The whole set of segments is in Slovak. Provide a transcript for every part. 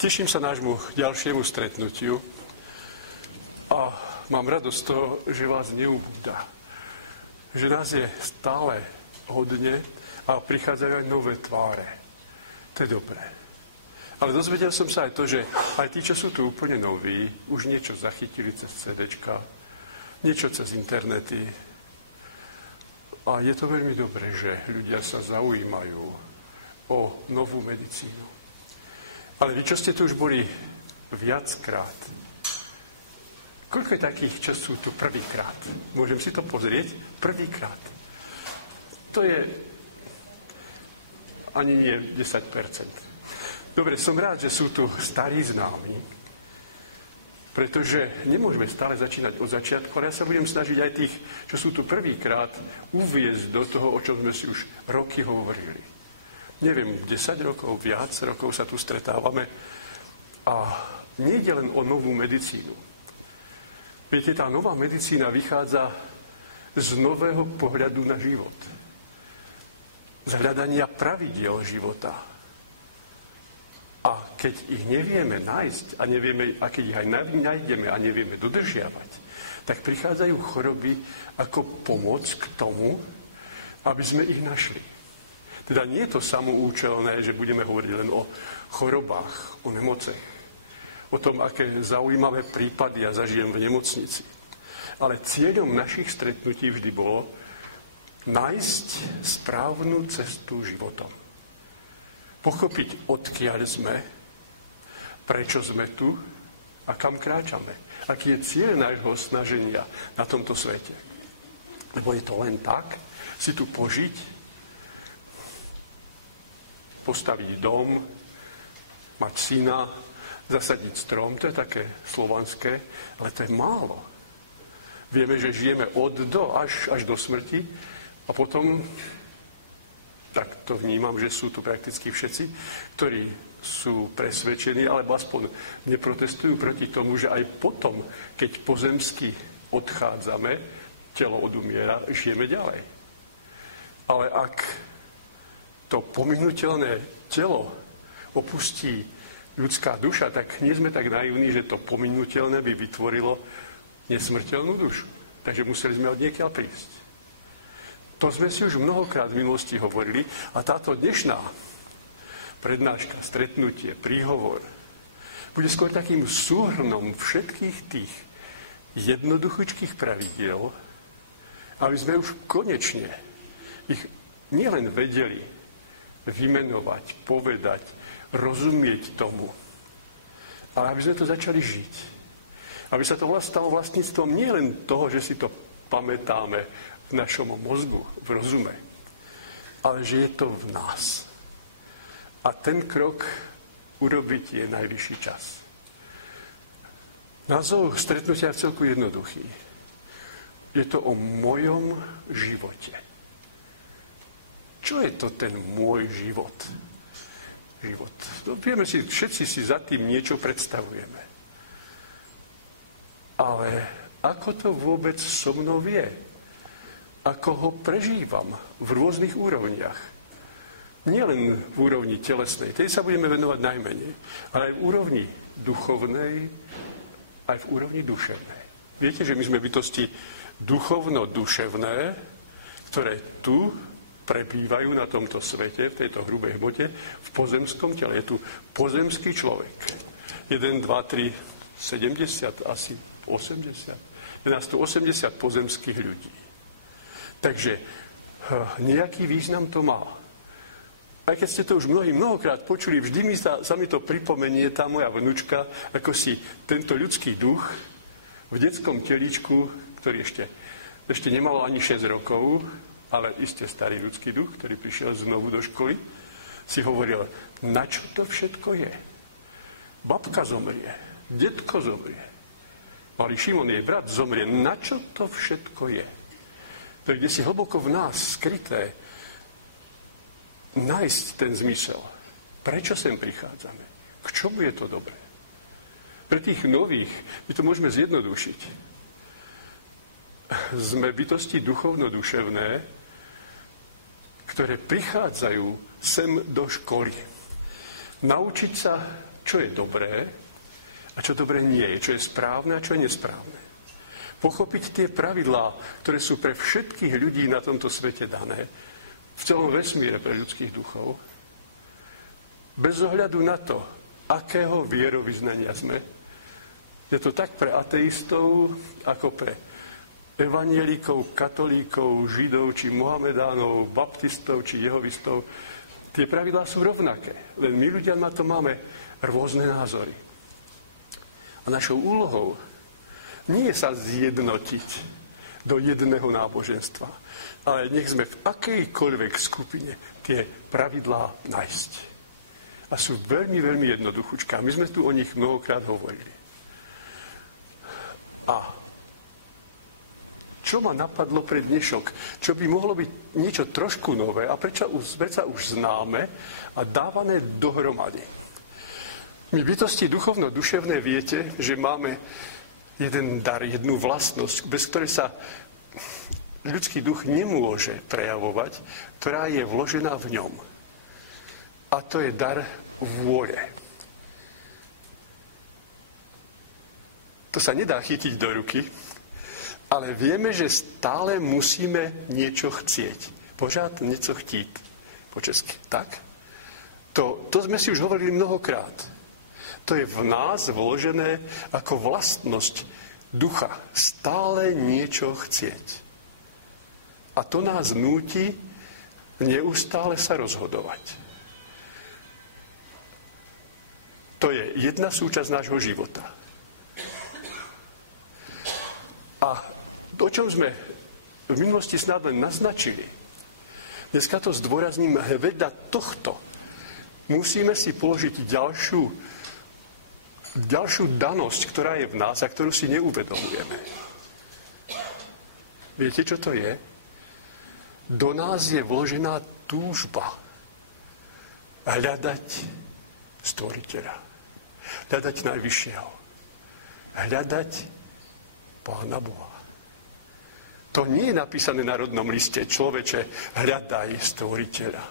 Teším sa nášmu ďalšiemu stretnutiu a mám radosť z toho, že vás neubúda. Že nás je stále hodne a prichádzajú aj nové tváre. To je dobré. Ale dozvedel som sa aj to, že aj tí, čo sú tu úplne noví, už niečo zachytili cez CDčka, niečo cez internety. A je to veľmi dobré, že ľudia sa zaujímajú o novú medicínu. Ale vy, čo ste tu už boli viackrát, koľko je takých, čo sú tu prvýkrát? Môžem si to pozrieť? Prvýkrát. To je ani nie 10%. Dobre, som rád, že sú tu starí známi, pretože nemôžeme stále začínať od začiatku, ale ja sa budem snažiť aj tých, čo sú tu prvýkrát, uviesť do toho, o čom sme si už roky hovorili. Neviem, 10 rokov, viac rokov sa tu stretávame a nie ide len o novú medicínu. Viete, tá nová medicína vychádza z nového pohľadu na život. Z hľadania pravidiel života. A keď ich nevieme nájsť a keď ich aj nájdeme a nevieme dodržiavať, tak prichádzajú choroby ako pomoc k tomu, aby sme ich našli. Teda nie je to samoučelné, že budeme hovoriť len o chorobách, o nemocech, o tom, aké zaujímavé prípady ja zažijem v nemocnici. Ale cieľom našich stretnutí vždy bolo nájsť správnu cestu životom. Pochopiť, odkiaľ sme, prečo sme tu a kam kráčame. Aký je cieľ nášho snaženia na tomto svete. Lebo je to len tak, si tu požiť, postaviť dom, mať syna, zasadiť strom, to je také slovanské, ale to je málo. Vieme, že žijeme od do až do smrti a potom, tak to vnímam, že sú tu prakticky všetci, ktorí sú presvedčení, alebo aspoň neprotestujú proti tomu, že aj potom, keď pozemsky odchádzame, telo odumiera, žijeme ďalej. Ale ak to pominuteľné telo opustí ľudská duša, tak nie sme tak naivní, že to pominuteľné by vytvorilo nesmrteľnú dušu. Takže museli sme od niekiaľ prísť. To sme si už mnohokrát v minulosti hovorili a táto dnešná prednáška, stretnutie, príhovor bude skôr takým súhrnom všetkých tých jednoduchúčkých pravidiel, aby sme už konečne ich nielen vedeli vymenovať, povedať, rozumieť tomu. Ale aby sme to začali žiť. Aby sa to stalo vlastníctvom nie len toho, že si to pamätáme v našom mozgu, v rozume, ale že je to v nás. A ten krok urobiť je najvyšší čas. Názov stretnutia je celku jednoduchý. Je to o mojom živote. Čo je to ten môj život? Život. No, vieme si, všetci si za tým niečo predstavujeme. Ale ako to vôbec so mnou je? Ako ho prežívam v rôznych úrovniach? Nielen v úrovni telesnej, tej sa budeme venovať najmenej, ale aj v úrovni duchovnej, aj v úrovni duševnej. Viete, že my sme bytosti duchovno-duševné, ktoré tu prebývajú na tomto svete, v tejto hrubej hmote, v pozemskom tele. Je tu pozemský človek. 1, 2, 3, 70, asi 80. Je nás tu 80 pozemských ľudí. Takže nejaký význam to má. Aj keď ste to už mnohokrát počuli, vždy sa mi to pripomenie, tá moja vnúčka, ako si tento ľudský duch v detskom telíčku, ktorý ešte nemalo ani 6 rokov, ale iste starý ľudský duch, ktorý prišiel znovu do školy, si hovoril, na čo to všetko je? Babka zomrie, detko zomrie, malý Šimon, jej brat, zomrie. Na čo to všetko je? To je kde si hlboko v nás skryté nájsť ten zmysel. Prečo sem prichádzame? K čomu je to dobré? Pre tých nových, my to môžeme zjednodušiť. Sme bytosti duchovno-duševné, ktoré prichádzajú sem do školy. Naučiť sa čo je dobré a čo dobré nie je, čo je správne a čo je nesprávne. Pochopiť tie pravidlá, ktoré sú pre všetkých ľudí na tomto svete dané, v celom vesmíre pre ľudských duchov, bez ohľadu na to, akého vierovyznania sme. Je to tak pre ateistov, ako pre evanjelíkov, katolíkov, židov, či mohamedánov, baptistov, či jehovistov. Tie pravidlá sú rovnaké, len my ľudia na to máme rôzne názory. A našou úlohou nie je sa zjednotiť do jedného náboženstva, ale nech sme v akejkoľvek skupine tie pravidlá nájsť. A sú veľmi, veľmi jednoduchúčké. My sme tu o nich mnohokrát hovorili. A čo ma napadlo pre dnešok? Čo by mohlo byť niečo trošku nové a prečo už známe a dávané dohromady. My bytosti duchovno-duševné viete, že máme jeden dar, jednu vlastnosť, bez ktorej sa ľudský duch nemôže prejavovať, ktorá je vložená v ňom. A to je dar vôle. To sa nedá chytiť do ruky, ale vieme, že stále musíme niečo chcieť. Pořád niečo chtít. Po česky. Tak? To sme si už hovorili mnohokrát. To je v nás vložené ako vlastnosť ducha. Stále niečo chcieť. A to nás núti neustále sa rozhodovať. To je jedna súčasť nášho života. A o čom sme v minulosti snad len naznačili, dneska to zdôrazním, vedľa tohto musíme si položiť ďalšiu danosť, ktorá je v nás a ktorú si neuvedomujeme. Viete, čo to je? Do nás je vložená túžba hľadať stvoriteľa, hľadať najvyššieho, hľadať Pána Boha. To nie je napísané na rodnom liste, človeče, hľadaj stvoriteľa.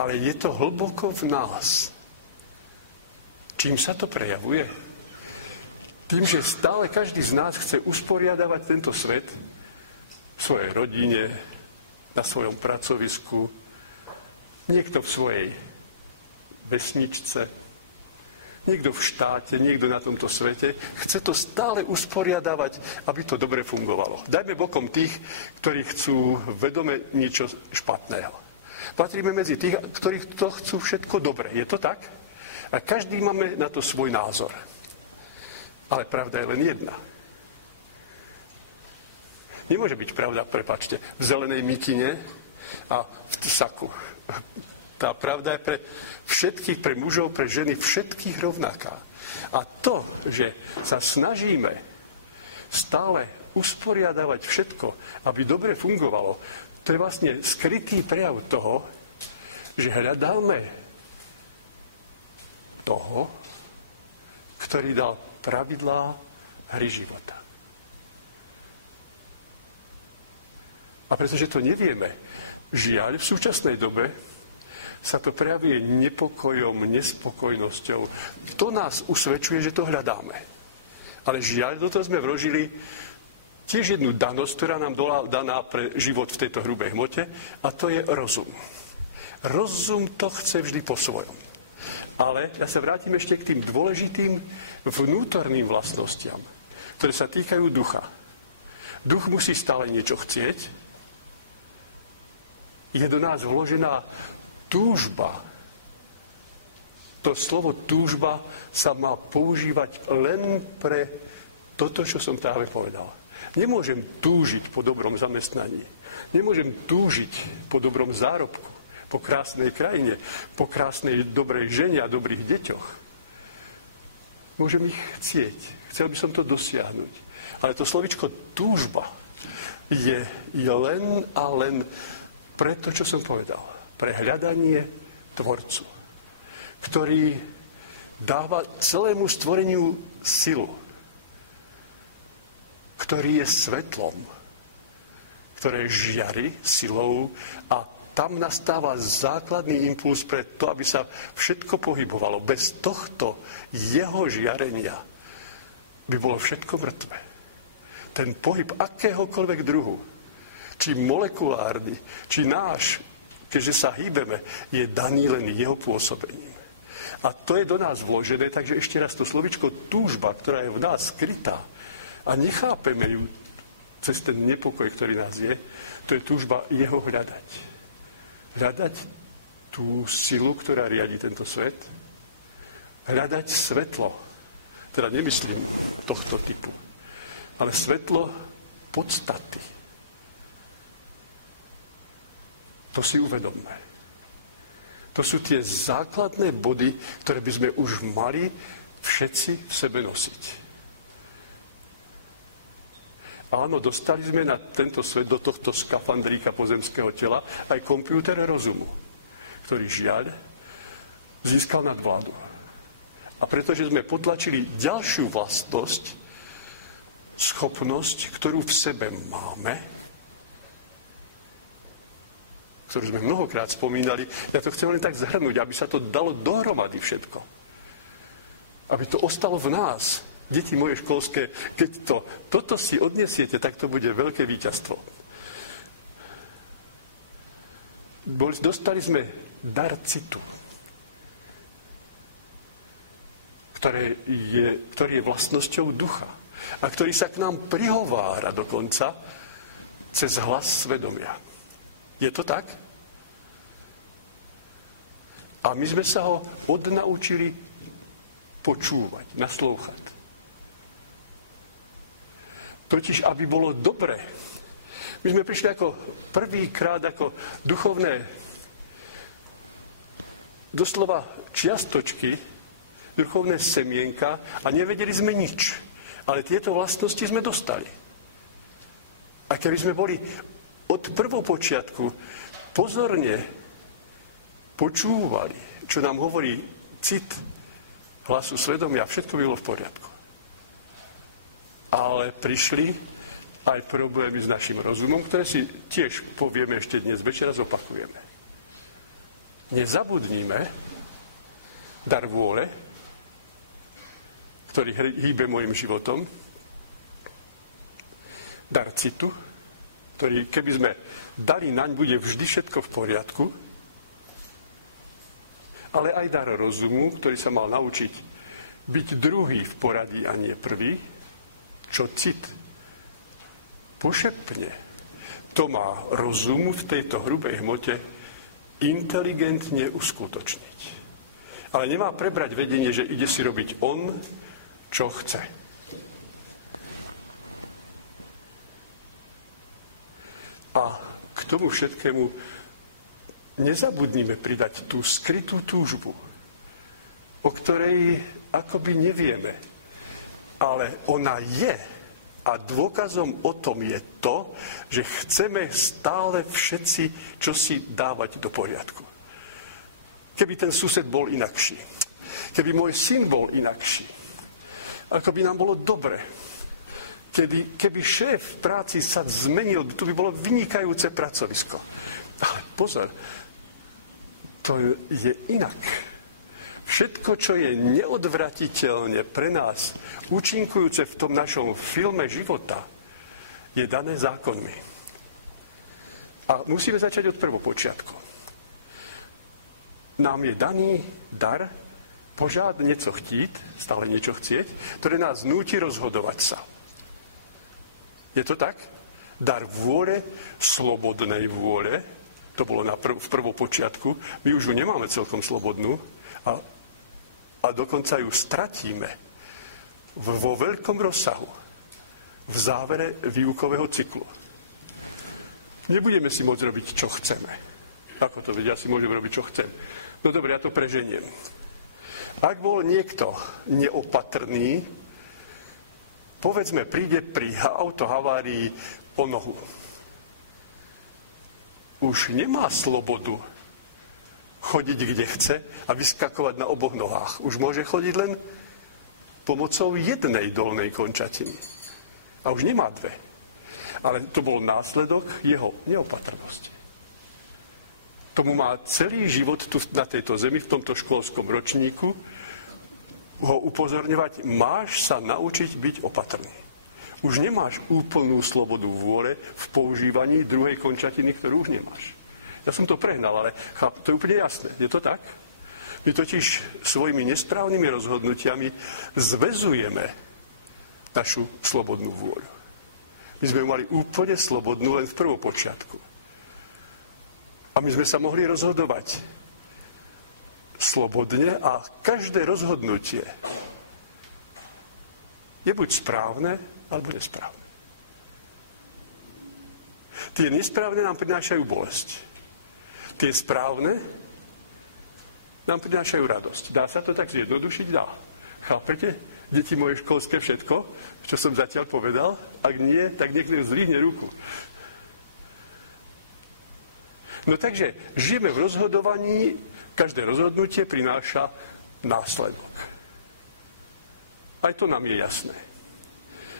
Ale je to hlboko v nás. Čím sa to prejavuje? Tým, že stále každý z nás chce usporiadavať tento svet v svojej rodine, na svojom pracovisku, niekto v svojej vesničce, niekto v štáte, niekto na tomto svete. Chce to stále usporiadavať, aby to dobre fungovalo. Dajme bokom tých, ktorí chcú vedome niečo špatného. Patríme medzi tých, ktorí to chcú všetko dobre. Je to tak? A každý máme na to svoj názor. Ale pravda je len jedna. Nemôže byť pravda, prepáčte, v zelenej mikine a v saku. Tá pravda je pre všetkých, pre mužov, pre ženy, všetkých rovnaká. A to, že sa snažíme stále usporiadavať všetko, aby dobre fungovalo, to je vlastne skrytý prejav toho, že hľadáme toho, ktorý dal pravidlá hry života. A pretože to nevieme, žiaľ, v súčasnej dobe sa to prejavuje nepokojom, nespokojnosťou. To nás usvedčuje, že to hľadáme. Ale žiaľ, do toho sme vložili tiež jednu danosť, ktorá nám bola daná pre život v tejto hrubej hmote, a to je rozum. Rozum to chce vždy po svojom. Ale ja sa vrátim ešte k tým dôležitým vnútorným vlastnostiam, ktoré sa týkajú ducha. Duch musí stále niečo chcieť. Je do nás vložená túžba. To slovo túžba sa má používať len pre toto, čo som práve povedal. Nemôžem túžiť po dobrom zamestnaní. Nemôžem túžiť po dobrom zárobku, po krásnej krajine, po krásnej dobrej žene a dobrých deťoch. Môžem ich chcieť. Chcel by som to dosiahnuť. Ale to slovičko túžba je len a len pre to, čo som povedal. Pre hľadanie Tvorcu, ktorý dáva celému stvoreniu silu, ktorý je svetlom, ktoré žiari silou a tam nastáva základný impuls pre to, aby sa všetko pohybovalo. Bez tohto jeho žiarenia by bolo všetko mŕtve. Ten pohyb akéhokoľvek druhu, či molekulárny, či náš, keďže sa hýbeme, je daný len jeho pôsobením. A to je do nás vložené, takže ešte raz to slovičko túžba, ktorá je v nás skrytá a nechápeme ju cez ten nepokoj, ktorý nás je, to je túžba jeho hľadať. Hľadať tú silu, ktorá riadi tento svet. Hľadať svetlo. Teda nemyslím tohto typu. Ale svetlo podstaty. To si uvedomme. To sú tie základné body, ktoré by sme už mali všetci v sebe nosiť. Áno, dostali sme na tento svet, do tohto skafandríka pozemského tela, aj počítač rozumu, ktorý žiaľ získal nadvládu. A pretože sme potlačili ďalšiu vlastnosť, schopnosť, ktorú v sebe máme, ktorú sme mnohokrát spomínali, ja to chcem len tak zhrnúť, aby sa to dalo dohromady všetko. Aby to ostalo v nás. Deti moje školské, keď toto si odnesiete, tak to bude veľké víťazstvo. Dostali sme dar citu, ktorý je vlastnosťou ducha a ktorý sa k nám prihovára dokonca cez hlas svedomia. Je to tak? A my sme sa ho odnaučili počúvať, naslúchať. Totiž, aby bolo dobre. My sme prišli ako prvýkrát, ako duchovné, doslova čiastočky, duchovné semienka a nevedeli sme nič. Ale tieto vlastnosti sme dostali. A keby sme boli od prvopočiatku pozorne počúvali, čo nám hovorí cit hlasu svedomia, všetko bylo v poriadku. Ale prišli aj problémy s našim rozumom, ktoré si tiež povieme ešte dnes večera, zopakujeme. Nezabudníme dar vôle, ktorý hýbe môjim životom, dar citu, ktorý, keby sme dali naň, bude vždy všetko v poriadku, ale aj dar rozumu, ktorý sa mal naučiť byť druhý v poradí a nie prvý, čo cit pošepne, to má rozum v tejto hrubej hmote inteligentne uskutočniť. Ale nemá prebrať vedenie, že ide si robiť on, čo chce. A k tomu všetkému nezabudnime pridať tú skrytú túžbu, o ktorej akoby nevieme. Ale ona je. A dôkazom o tom je to, že chceme stále všetci čosi dávať do poriadku. Keby ten sused bol inakší, keby môj syn bol inakší, ako by nám bolo dobre, keby šéf v práci sa zmenil, to by bolo vynikajúce pracovisko. Ale pozor, to je inak. Všetko, čo je neodvratiteľne pre nás účinkujúce v tom našom filme života, je dané zákonmi. A musíme začať od prvopočiatku. Nám je daný dar požád niečo chtít, stále niečo chcieť, ktoré nás núti rozhodovať sa. Je to tak? Dar vôle, slobodnej vôle, to bolo v prvopočiatku, my už ju nemáme celkom slobodnú, a dokonca ju stratíme vo veľkom rozsahu v závere výukového cyklu. Nebudeme si môcť robiť, čo chceme. Ako to vedia, ja si môžem robiť, čo chcem. No dobre, ja to preženiem. Ak bol niekto neopatrný, povedzme, príde pri autohavárii o nohu. Už nemá slobodu chodiť, kde chce a vyskakovať na oboch nohách. Už môže chodiť len pomocou jednej dolnej končatiny. A už nemá dve. Ale to bol následok jeho neopatrnosti. tomu má celý život tu na tejto zemi, v tomto školskom ročníku, ho upozorňovať, máš sa naučiť byť opatrný. Už nemáš úplnú slobodu vôle v používaní druhej končatiny, ktorú už nemáš. Ja som to prehnal, ale to je úplne jasné. Je to tak? My totiž svojimi nesprávnymi rozhodnutiami zväzujeme našu slobodnú vôľu. My sme ju mali úplne slobodnú len v prvopočiatku. A my sme sa mohli rozhodovať slobodne a každé rozhodnutie je buď správne, alebo nesprávne. Tie nesprávne nám prinášajú bolesť. Tie správne nám prinášajú radosť. Dá sa to tak zjednodušiť? Dá. Chápete? Deti moje školské všetko, čo som zatiaľ povedal? Ak nie, tak niekto zdvihne ruku. No takže, žijeme v rozhodovaní, každé rozhodnutie prináša následok. Aj to nám je jasné.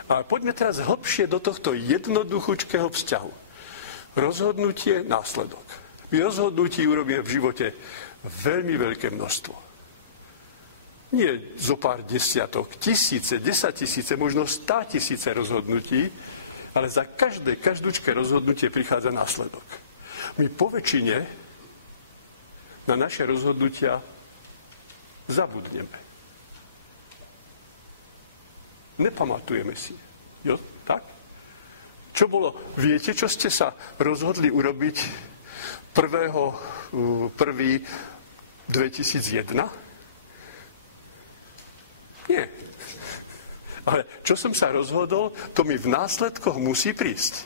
Ale poďme teraz hlbšie do tohto jednoduchučkého vzťahu. Rozhodnutie, následok. My rozhodnutí urobíme v živote veľmi veľké množstvo. Nie zo pár desiatok, tisíce, 10 000, možno 100 000 rozhodnutí, ale za každúčké rozhodnutie prichádza následok. My po väčšine na naše rozhodnutia zabudneme. Nepamatujeme si. Jo, tak? Čo bolo? Viete, čo ste sa rozhodli urobiť 1.1.2001? Nie. Ale čo som sa rozhodol, to mi v následkoch musí prísť.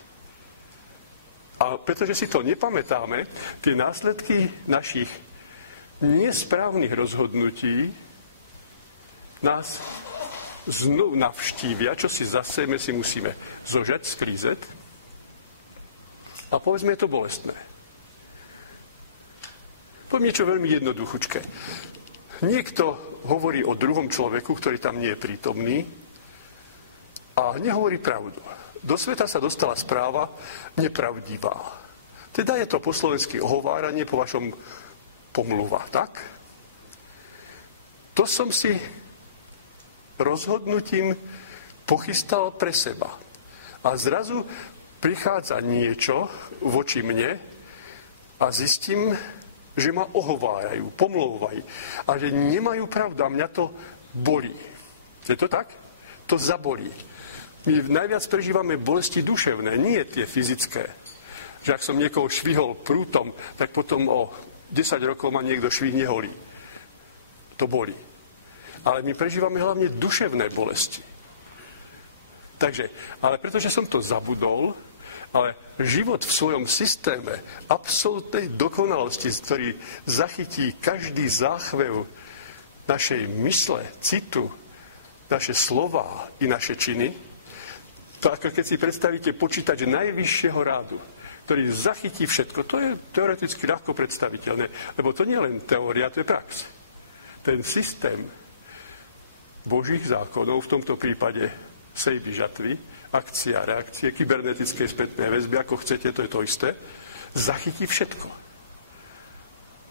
A pretože si to nepamätáme, tie následky našich nesprávnych rozhodnutí nás znovu navštívia, čo si zasejeme, si musíme zožať, sklízet. A povedzme, je to bolestné. Poviem niečo veľmi jednoduchučké. Niekto hovorí o druhom človeku, ktorý tam nie je prítomný a nehovorí pravdu. Do sveta sa dostala správa nepravdivá. Teda je to po slovensky ohováranie, po vašom pomluva, tak? To som si rozhodnutím pochystal pre seba. A zrazu prichádza niečo voči mne a zistím, že ma ohovárajú, pomlouvajú a že nemajú pravdu a mňa to bolí. Je to tak? To zabolí. My najviac prežívame bolesti duševné, nie tie fyzické. Že ak som niekoho švihol prútom, tak potom o 10 rokov ma niekto švihne holí. To bolí. Ale my prežívame hlavne duševné bolesti. Takže, ale pretože som to zabudol, ale život v svojom systéme absolútnej dokonalosti, ktorý zachytí každý záchvev našej mysle, citu, naše slová i naše činy, to ako keď si predstavíte počítač najvyššieho rádu, ktorý zachytí všetko, to je teoreticky ľahko predstaviteľné, lebo to nie je len teória, to je prax. Ten systém Božích zákonov, v tomto prípade sejby žatvy, akcia, reakcie, kybernetické spätné väzby, ako chcete, to je to isté, zachytí všetko.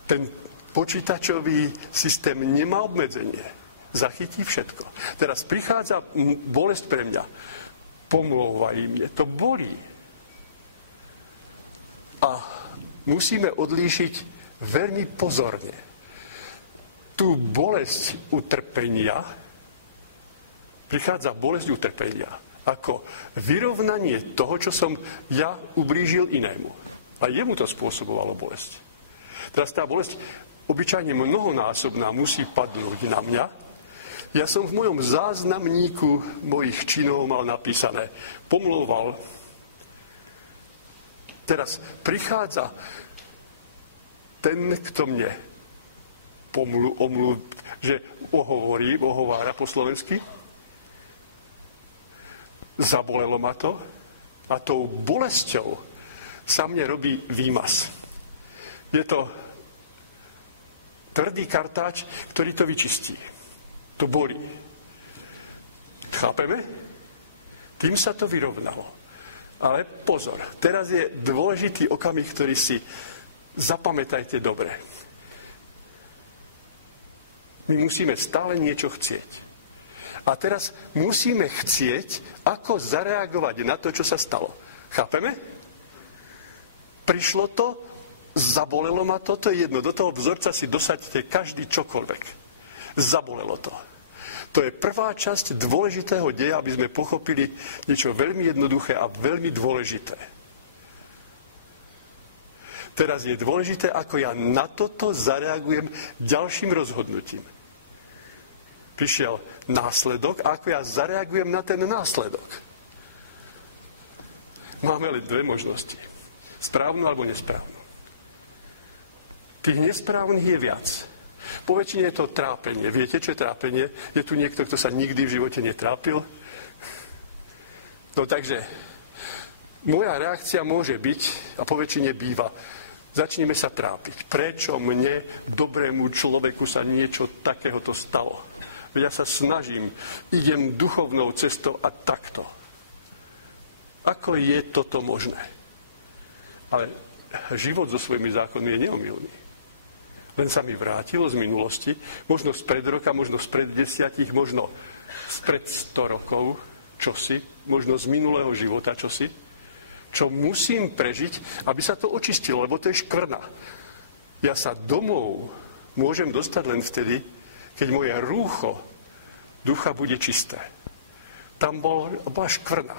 Ten počítačový systém nemá obmedzenie. Zachytí všetko. Teraz prichádza bolesť pre mňa. Pomlouvají mne, to bolí. A musíme odlíšiť veľmi pozorne tú bolesť utrpenia, prichádza bolesť utrpenia ako vyrovnanie toho, čo som ja ublížil inému. A jemu to spôsobovalo bolesť. Teraz tá bolesť obyčajne mnohonásobná musí padnúť na mňa. Ja som v mojom záznamníku mojich činov mal napísané pomlouval. Teraz prichádza ten, kto mne že ohovára po slovensky. Zabolelo ma to a tou bolesťou sa mne robí výmaz. Je to tvrdý kartáč, ktorý to vyčistí. To bolí. Chápeme? Tým sa to vyrovnalo. Ale pozor, teraz je dôležitý okamih, ktorý si Zapamätajte dobre. My musíme stále niečo chcieť. A teraz musíme chcieť, ako zareagovať na to, čo sa stalo. Chápeme? Prišlo to, zabolelo ma to, to je jedno. Do toho vzorca si dosaďte každý čokoľvek. Zabolelo to. To je prvá časť dôležitého deja, aby sme pochopili niečo veľmi jednoduché a veľmi dôležité. Teraz je dôležité, ako ja na toto zareagujem ďalším rozhodnutím. Prišiel následok a ako ja zareagujem na ten následok. Máme len dve možnosti. Správnu alebo nesprávnu. Tých nesprávnych je viac. Po väčšine je to trápenie. Viete, čo je trápenie? Je tu niekto, kto sa nikdy v živote netrápil? No takže, moja reakcia môže byť, a po väčšine býva, začneme sa trápiť. Prečo mne, dobrému človeku, sa niečo takéhoto stalo? Ja sa snažím, idem duchovnou cestou a takto. Ako je toto možné? Ale život so svojimi zákonmi je neomylný. Len sa mi vrátilo z minulosti, možno spred roka, možno spred 10, možno spred 100 rokov, čosi, možno z minulého života čosi, čo musím prežiť, aby sa to očistilo, lebo to je škvrna. Ja sa domov môžem dostať len vtedy, keď moje rúcho ducha bude čisté. Tam bola škvrna.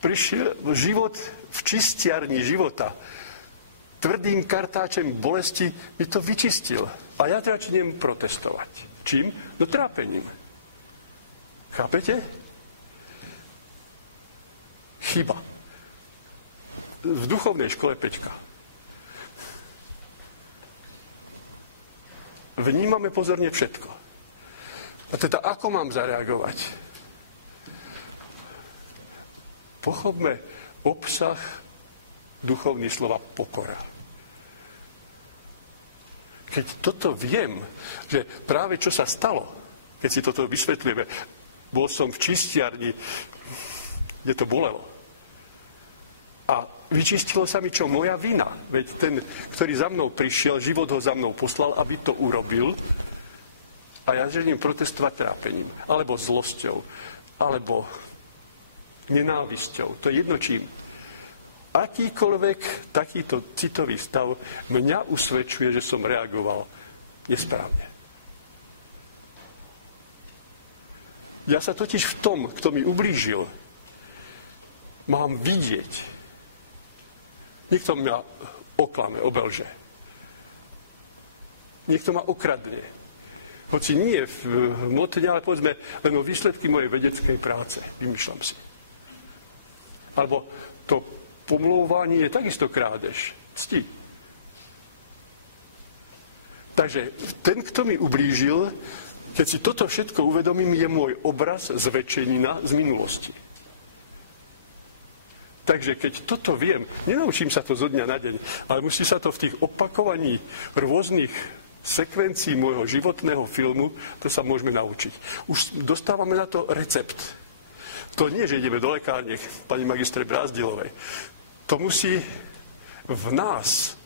Prišiel život v čistiarni života. Tvrdým kartáčem bolesti mi to vyčistil. A ja začnem protestovať. Čím? No trápením. Chápete? Chyba. V duchovnej škole Peťka. Vnímame pozorne všetko. A teda ako mám zareagovať? Pochopme obsah duchovných slova pokora. Keď toto viem, že práve čo sa stalo, keď si toto vysvetlíme, bol som v čistiarni, kde to bolelo. A vyčistilo sa mi čo? Moja vina. Veď ten, ktorý za mnou prišiel, život ho za mnou poslal, aby to urobil. A ja začnem protestovať trápením. Alebo zlosťou. Alebo nenávisťou. To je jedno čím. Akýkoľvek takýto citový stav mňa usvedčuje, že som reagoval nesprávne. Ja sa totiž v tom, kto mi ublížil, mám vidieť. Niekto mňa oklame, obelže. Niekto ma okradne. Hoci nie v motne, ale povedzme len o výsledky mojej vedeckej práce. Vymýšľam si. Alebo to pomlouvanie je takisto krádež. Cti. Takže ten, kto mi ublížil, keď si toto všetko uvedomím, je môj obraz zväčšenina z minulosti. Takže keď toto viem, nenaučím sa to zo dňa na deň, ale musí sa to v tých opakovaní rôznych sekvencií môjho životného filmu, to sa môžeme naučiť. Už dostávame na to recept. To nie, že ideme do lekárne, pani magistre Brázdilovej. To musí v nás.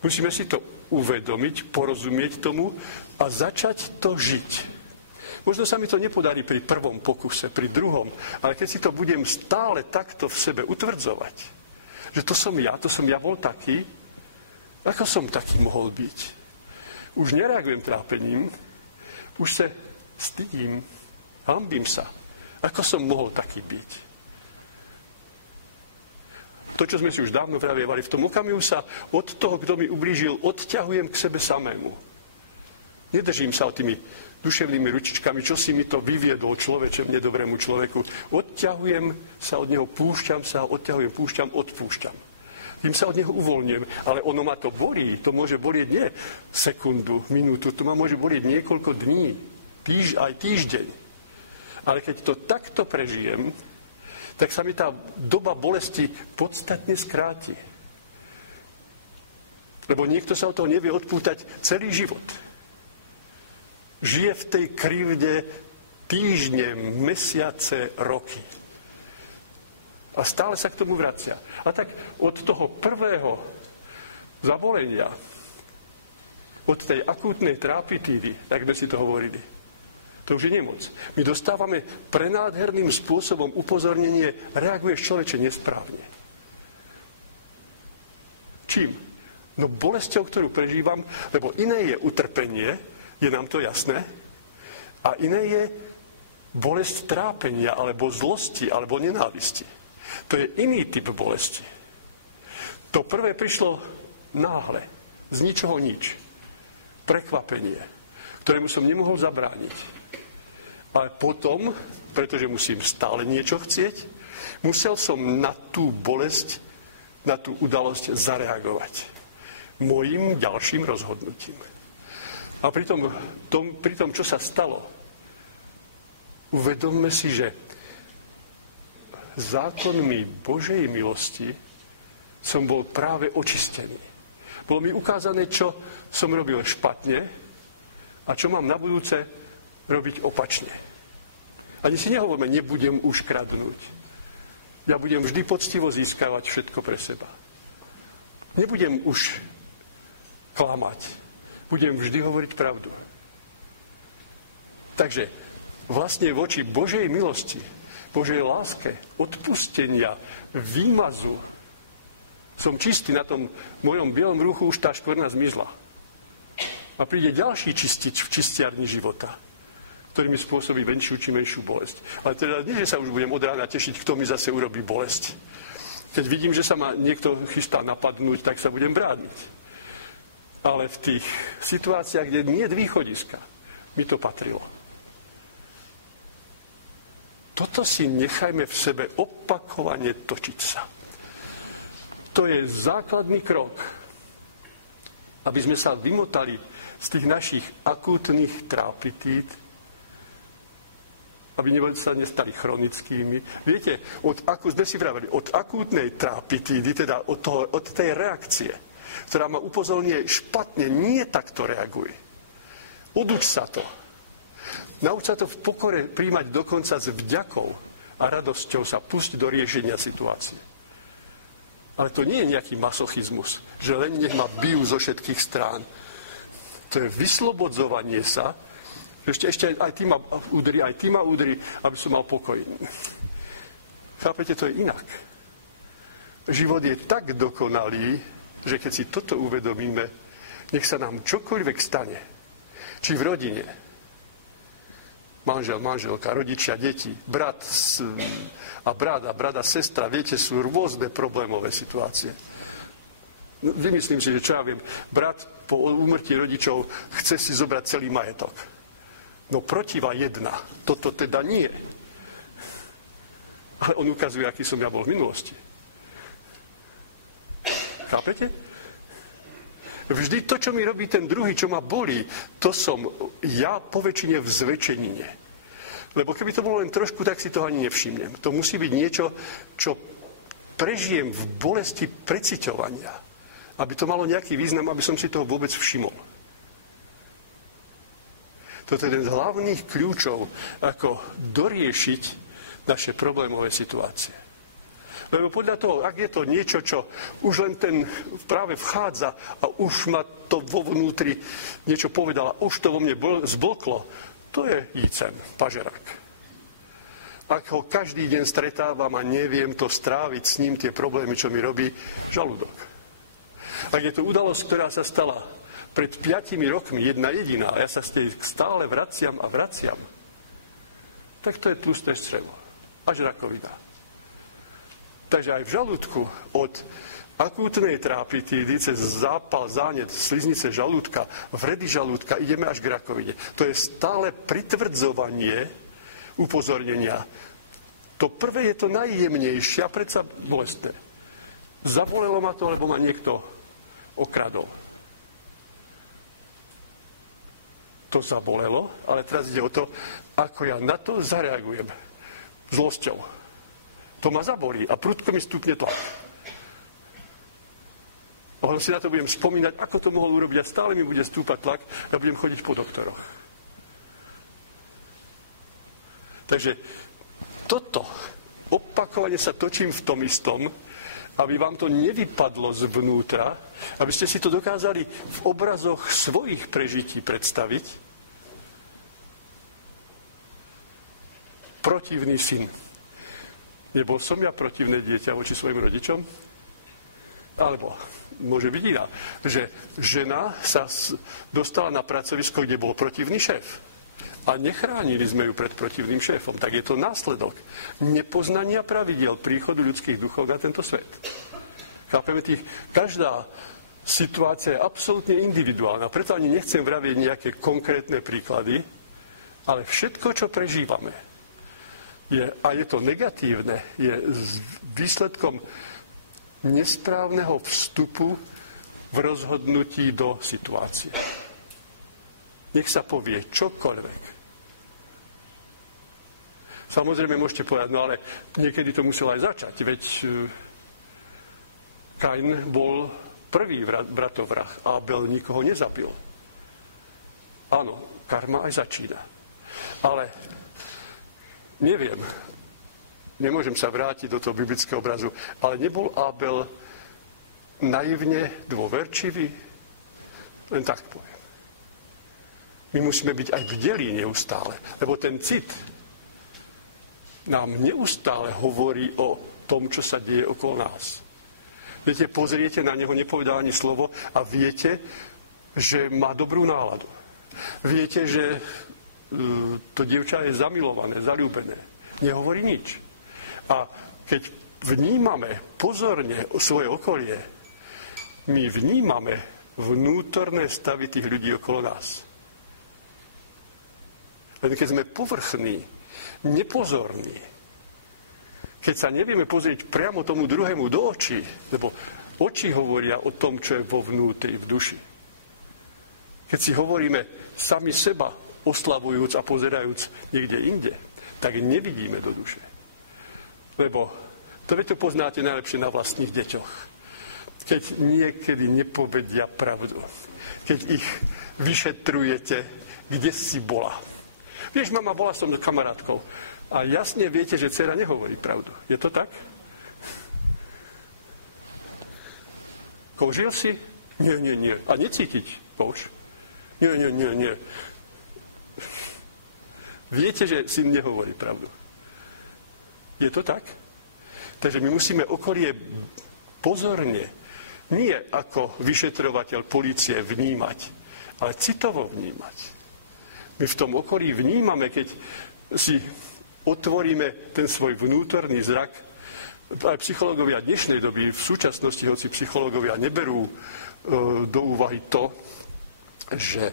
Musíme si to uvedomiť, porozumieť tomu a začať to žiť. Možno sa mi to nepodarí pri prvom pokuse, pri druhom, ale keď si to budem stále takto v sebe utvrdzovať, že to som ja bol taký, ako som taký mohol byť. Už nereagujem trápením, už sa stydím, hanbím sa. Ako som mohol taký byť? To, čo sme si už dávno vravievali, v tom okamihu sa od toho, kto mi ublížil, odťahujem k sebe samému. Nedržím sa o tými duševnými ručičkami, čo si mi to vyviedol človečem, nedobrému človeku. Odťahujem sa od neho, púšťam, odpúšťam. Tým sa od neho uvoľňujem. Ale ono ma to bolí. To môže bolieť nie sekundu, minútu. To ma môže bolieť niekoľko dní, aj týždeň. Ale keď to takto prežijem, tak sa mi tá doba bolesti podstatne skráti. Lebo niekto sa od toho nevie odpútať celý život. Žije v tej krivde týždne, mesiace, roky. A stále sa k tomu vracia. A tak od toho prvého zabolenia, od tej akútnej trápitídy, tak sme si to hovorili. To už je nemoc. My dostávame prenádherným spôsobom upozornenie, reaguješ človeče nesprávne. Čím? No bolesťou, ktorú prežívam, lebo iné je utrpenie, je nám to jasné, a iné je bolesť trápenia, alebo zlosti, alebo nenávisti. To je iný typ bolesti. To prvé prišlo náhle, z ničoho nič. Prekvapenie, ktorému som nemohol zabrániť. Ale potom, pretože musím stále niečo chcieť, musel som na tú bolesť, na tú udalosť zareagovať. Mojím ďalším rozhodnutím. A pri tom, čo sa stalo, uvedomme si, že zákonmi Božej milosti som bol práve očistený. Bolo mi ukázané, čo som robil špatne a čo mám na budúce robiť opačne. Ani si nehovoríme, nebudem už kradnúť. Ja budem vždy poctivo získavať všetko pre seba. Nebudem už klamať. Budem vždy hovoriť pravdu. Takže vlastne voči Božej milosti, Božej láske, odpustenia, výmazu, som čistý, na tom mojom bielom ruchu už tá škvrna zmizla. A príde ďalší čistič v čistiarni života, ktorý mi spôsobí menšiu či menšiu bolesť. Ale teda nie, že sa už budem od rána tešiť, kto mi zase urobí bolesť. Keď vidím, že sa ma niekto chystá napadnúť, tak sa budem brániť. Ale v tých situáciách, kde nie je východiska, mi to patrilo. Toto si nechajme v sebe opakovane točiť sa. To je základný krok, aby sme sa vymotali z tých našich akútnych trápitít, aby sa nestali chronickými. Viete, sme si vraveli, od akútnej trápitídy, teda od tej reakcie, ktorá ma upozorňuje špatne, nie takto reaguj. Oduč sa to. Nauč sa to v pokore príjmať dokonca s vďakou a radosťou sa pustiť do riešenia situácie. Ale to nie je nejaký masochizmus, že len nech ma bijú zo všetkých strán. To je vyslobodzovanie sa, že ešte aj ty ma udri, aby som mal pokoj. Chápete, to je inak. Život je tak dokonalý, že keď si toto uvedomíme, nech sa nám čokoľvek stane, či v rodine, manžel, manželka, rodičia, deti, brat a sestra, viete, sú rôzne problémové situácie. Vymyslím si, že čo ja viem, brat po úmrtí rodičov chce si zobrať celý majetok. No protivá jedna, toto teda nie. Ale on ukazuje, aký som ja bol v minulosti. Chápete? Vždy to, čo mi robí ten druhý, čo ma bolí, to som ja po väčšine v zväčšenine. Lebo keby to bolo len trošku, tak si toho ani nevšimnem. To musí byť niečo, čo prežijem v bolesti preciťovania. Aby to malo nejaký význam, aby som si toho vôbec všimol. Toto je jeden z hlavných kľúčov, ako doriešiť naše problémové situácie. Lebo podľa toho, ak je to niečo, čo už len ten práve vchádza a už ma to vo vnútri niečo povedala, už to vo mne zblklo, to je jícem, pažerák. Ak ho každý deň stretávam a neviem to stráviť s ním, tie problémy, čo mi robí, žalúdok. Ak je to udalosť, ktorá sa stala pred 5 rokmi, jedna jediná, a ja sa z tej stále vraciam, tak to je tlusté črevo, až rakovina. Takže aj v žalúdku od akútnej trápitídy cez zápal, zánet, sliznice žalúdka, vredy žalúdka ideme až k rakovine. To je stále pritvrdzovanie upozornenia. To prvé je to najjemnejšie a predsa bolestné. Zabolelo ma to, lebo ma niekto okradol. To zabolelo, ale teraz ide o to, ako ja na to zareagujem. Zlosťou. To ma zabolí a prudko mi stúpne tlak. A on si na to budem spomínať, ako to mohol urobiť a stále mi bude stúpať tlak a budem chodiť po doktoroch. Takže toto, opakovane sa točím v tom istom, aby vám to nevypadlo zvnútra, aby ste si to dokázali v obrazoch svojich prežití predstaviť. Protivný syn. Nebol som ja protivné dieťa voči svojim rodičom? Alebo môže byť iná, že žena sa dostala na pracovisko, kde bol protivný šéf. A nechránili sme ju pred protivným šéfom. Tak je to následok nepoznania pravidiel príchodu ľudských duchov na tento svet. Chápeme tých? Každá situácia je absolútne individuálna. Preto ani nechcem vraviť nejaké konkrétne príklady, ale všetko, čo prežívame, a je to negatívne, je výsledkom nesprávneho vstupu v rozhodnutí do situácie. Nech sa povie čokoľvek. Samozrejme môžete povedať, no ale niekedy to muselo aj začať, veď Kain bol prvý bratovrah a Abel nikoho nezabil. Áno, karma aj začína. Ale neviem, nemôžem sa vrátiť do toho biblického obrazu, ale nebol Abel naivne dôverčivý? Len tak poviem. My musíme byť aj bdelí neustále, lebo ten cit nám neustále hovorí o tom, čo sa deje okolo nás. Viete, pozriete na neho, nepovedal ani slovo a viete, že má dobrú náladu. Viete, že to dievča je zamilované, zaľúbené. Nehovorí nič. A keď vnímame pozorne svoje okolie, my vnímame vnútorné stavy tých ľudí okolo nás. Len keď sme povrchní, nepozorní, keď sa nevieme pozrieť priamo tomu druhému do očí, lebo oči hovoria o tom, čo je vo vnútri, v duši. Keď si hovoríme sami seba, oslavujúc a pozerajúc niekde inde, tak nevidíme do duše. Lebo to poznáte najlepšie na vlastných deťoch. Keď niekedy nepovedia pravdu. Keď ich vyšetrujete, kde si bola. Vieš, mama, bola som s kamarátkou. A jasne viete, že dcera nehovorí pravdu. Je to tak? Koužil si? Nie. A necítiť kouš? Nie. Viete, že syn nehovorí pravdu. Je to tak? Takže my musíme okolie pozorne, nie ako vyšetrovateľ polície vnímať, ale citovo vnímať. My v tom okolí vnímame, keď si otvoríme ten svoj vnútorný zrak. Aj psychológovia dnešnej doby, v súčasnosti, hoci psychológovia neberú do úvahy to, že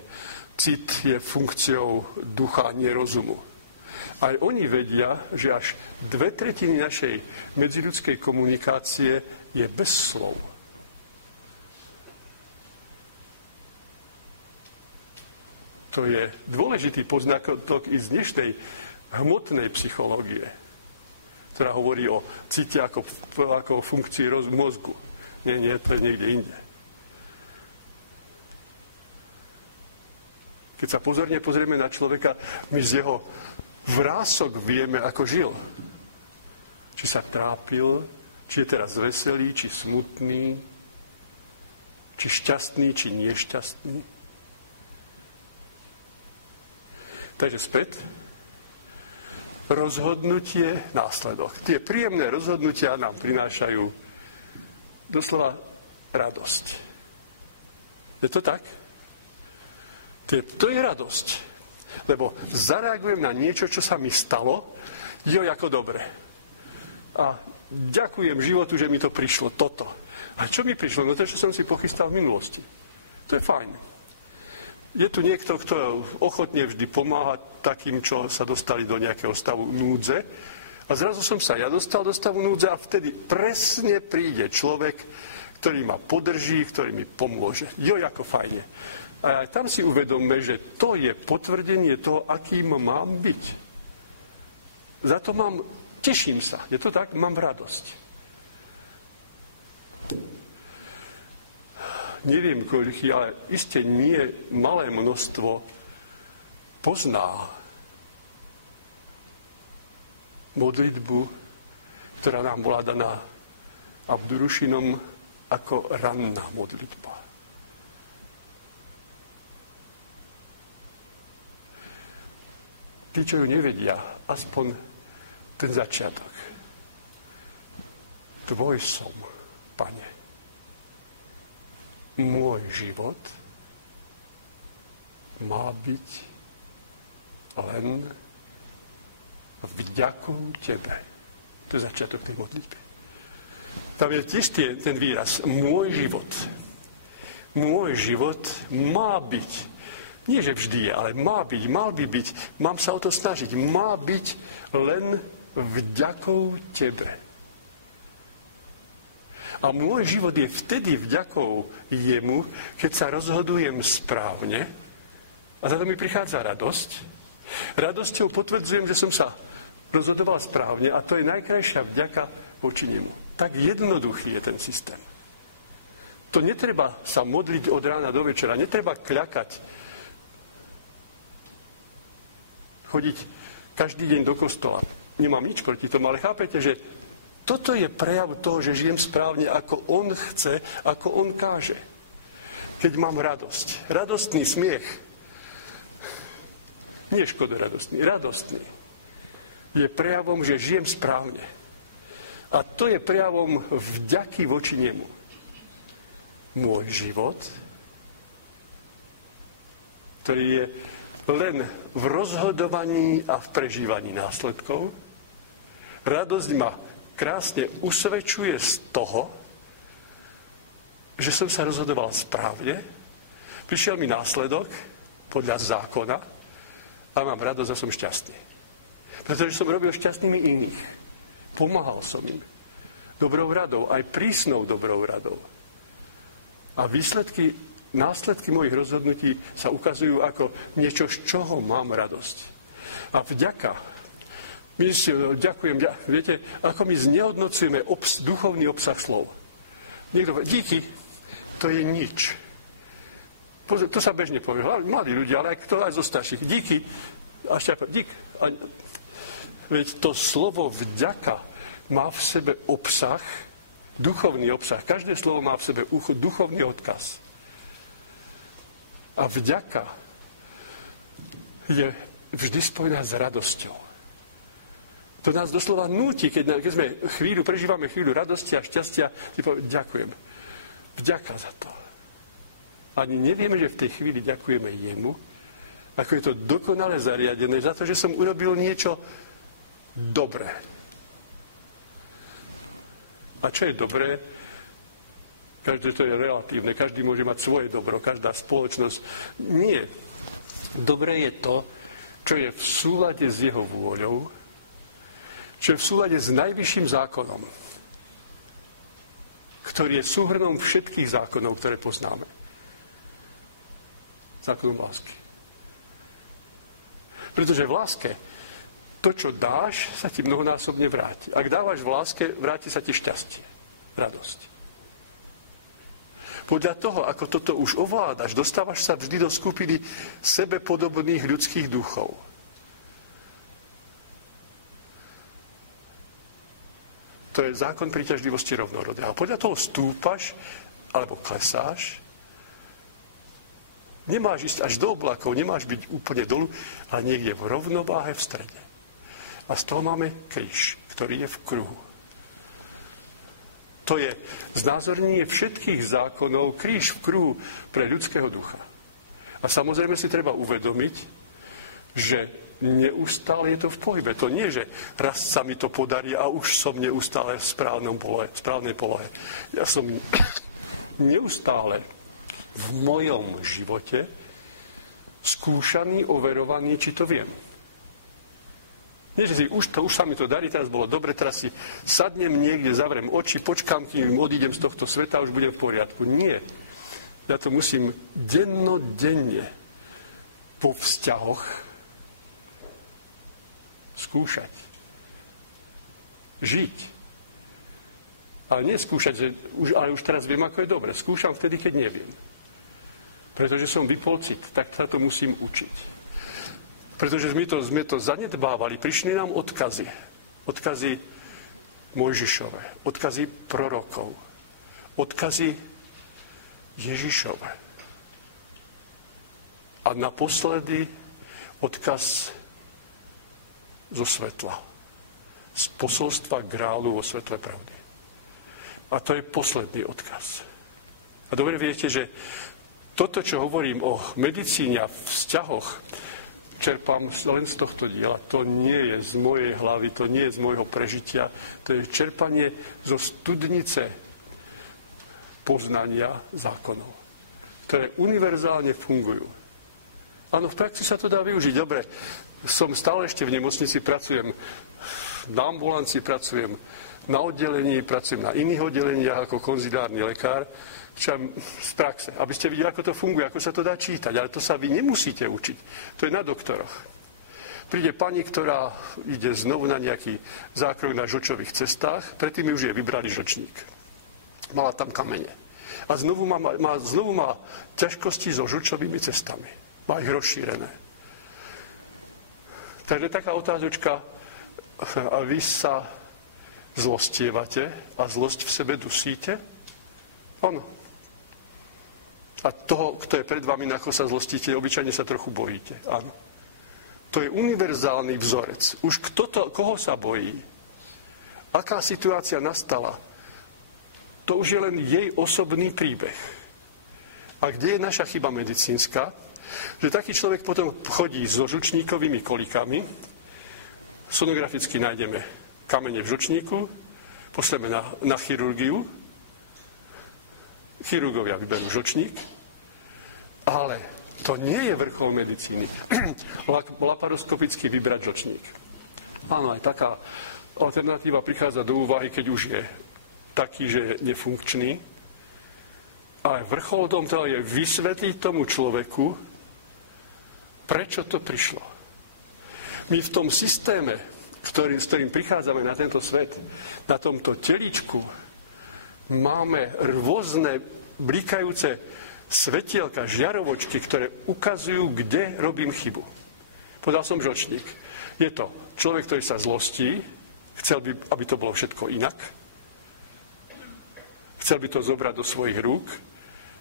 cit je funkciou ducha, nie rozumu. Aj oni vedia, že až 2/3 našej medziľudskej komunikácie je bez slov. To je dôležitý poznatok i z dnešnej hmotnej psychológie, ktorá hovorí o cite ako funkcii mozgu. Nie, to je niekde inde. Keď sa pozorne pozrieme na človeka, my z jeho vrások vieme, ako žil. Či sa trápil, či je teraz veselý, či smutný, či šťastný, či nešťastný. Takže späť. Rozhodnutie, následok. Tie príjemné rozhodnutia nám prinášajú doslova radosť. Je to tak? To je radosť. Lebo zareagujem na niečo, čo sa mi stalo, ako dobre. A ďakujem životu, že mi to prišlo, toto. A čo mi prišlo? No to, čo som si pochystal v minulosti. To je fajn. Je tu niekto, kto ochotne vždy pomáha takým, čo sa dostali do nejakého stavu núdze. A zrazu som sa ja dostal do stavu núdze a vtedy presne príde človek, ktorý ma podrží, ktorý mi pomôže. Ako fajne. A aj tam si uvedomme, že to je potvrdenie toho, akým mám byť. Za to teším sa. Je to tak? Mám radosť. Neviem koľký, ale iste nie malé množstvo pozná modlitbu, ktorá nám bola daná a v Durušinom ako ranná modlitba. Tí, čo ju nevedia, aspoň ten začiatok. Tvoj som, Pane. Môj život má byť len vďakou Tebe. To je začiatok tej modlitby. Tam je tiež ten výraz môj život. Môj život má byť. Nie, že vždy je, ale má byť, mal by byť. Mám sa o to snažiť. Má byť len vďakou Tebe. A môj život je vtedy vďakou jemu, keď sa rozhodujem správne a za to mi prichádza radosť. Radosťou potvrdzujem, že som sa rozhodoval správne a to je najkrajšia vďaka voči nemu. Tak jednoduchý je ten systém. To netreba sa modliť od rána do večera, netreba kľakať, chodiť každý deň do kostola. Nemám nič proti tomu, ale chápete, že toto je prejav toho, že žijem správne, ako on chce, ako on káže. Keď mám radosť. Radostný smiech. Nie škodoradostný, radostný. Je prejavom, že žijem správne. A to je prejavom vďaky voči nemu. Môj život, ktorý je len v rozhodovaní a v prežívaní následkov. Radosť ma krásne usvedčuje z toho, že som sa rozhodoval správne, prišiel mi následok podľa zákona a mám radosť a som šťastný. Pretože som robil šťastnými iných. Pomáhal som im. Dobrou radou, aj prísnou dobrou radou. A následky mojich rozhodnutí sa ukazujú ako niečo, z čoho mám radosť. A vďaka. My si ďakujem, viete, ako my znehodnocujeme duchovný obsah slov. Niekto povie, díky, to je nič. To sa bežne povie, mladí ľudia, ale aj zo starších. Díky, a dík. Veď to slovo vďaka má v sebe obsah, duchovný obsah. Každé slovo má v sebe duchovný odkaz. A vďaka je vždy spojená s radosťou. To nás doslova núti, keď prežívame chvíľu radosti a šťastia, ďakujem. Vďaka za to. Ani nevieme, že v tej chvíli ďakujeme jemu, ako je to dokonale zariadené, za to, že som urobil niečo dobré. A čo je dobré? Každé to je relatívne, každý môže mať svoje dobro, každá spoločnosť. Nie. Dobré je to, čo je v súlade s jeho vôľou, čo je v súlade s najvyšším zákonom, ktorý je súhrnom všetkých zákonov, ktoré poznáme. Zákonom lásky. Pretože v láske to, čo dáš, sa ti mnohonásobne vráti. Ak dávaš v láske, vráti sa ti šťastie, radosť. Podľa toho, ako toto už ovládaš, dostávaš sa vždy do skupiny sebepodobných ľudských duchov. To je zákon príťažlivosti rovnorodného. A podľa toho stúpaš, alebo klesáš. Nemáš ísť až do oblakov, nemáš byť úplne dolu, ale niekde v rovnováhe v strede. A z toho máme kríž, ktorý je v kruhu. To je znázornenie všetkých zákonov, kríž v kruhu pre ľudského ducha. A samozrejme si treba uvedomiť, že neustále je to v pohybe. To nie, že raz sa mi to podarí a už som neustále v správnej polohe. Ja som neustále v mojom živote skúšaný, overovaný, či to viem. Nie, že si, už sa mi to darí, teraz bolo dobre, teraz si sadnem niekde, zavriem oči, počkám, kým odídem z tohto sveta a už budem v poriadku. Nie. Ja to musím dennodenne po vzťahoch skúšať. Žiť. Ale nie skúšať, ale už teraz viem, ako je dobre. Skúšam vtedy, keď neviem. Pretože som vypol cit, tak sa to musím učiť. Pretože sme to zanedbávali, prišli nám odkazy. Odkazy Mojžišove, odkazy prorokov, odkazy Ježišove. A naposledy odkaz zo svetla. Z posolstva grálu vo svetle pravdy. A to je posledný odkaz. A dobre viete, že toto, čo hovorím o medicíne a vzťahoch, čerpám len z tohto diela. To nie je z mojej hlavy, to nie je z môjho prežitia. To je čerpanie zo studnice poznania zákonov, ktoré univerzálne fungujú. Áno, v praxi sa to dá využiť. Dobre, som stále ešte v nemocnici, pracujem na ambulancii, pracujem na oddelení, pracujem na iných oddeleniach ako konziliárny lekár, z praxe, aby ste videli, ako to funguje, ako sa to dá čítať. Ale to sa vy nemusíte učiť. To je na doktoroch. Príde pani, ktorá ide znovu na nejaký zákrok na žlčových cestách, predtým už je vybrali žlčník. Mala tam kamene. A znovu má ťažkosti so žlčovými cestami. Má ich rozšírené. Takže taká otázočka, a vy sa zlostievate a zlosť v sebe dusíte? Áno. A toho, kto je pred vami, na ako sa zlostíte, obyčajne sa trochu bojíte. Áno. To je univerzálny vzorec. Už koho sa bojí? Aká situácia nastala? To už je len jej osobný príbeh. A kde je naša chyba medicínska? Že taký človek potom chodí so žlčníkovými kolikami, sonograficky nájdeme kamene v žlčníku, pošleme na chirurgiu, chirurgovia vyberú žlčník, ale to nie je vrchol medicíny. Laparoskopicky vybrať žlčník. Áno, aj taká alternatíva prichádza do úvahy, keď už je taký, že je nefunkčný. Ale vrchol tomto je vysvetliť tomu človeku, prečo to prišlo. My v tom systéme, s ktorým prichádzame na tento svet, na tomto telíčku, máme rôzne blikajúce svetielka, žiarovočky, ktoré ukazujú, kde robím chybu. Podal som žlčník. Je to človek, ktorý sa zlostí, chcel by, aby to bolo všetko inak, chcel by to zobrať do svojich rúk,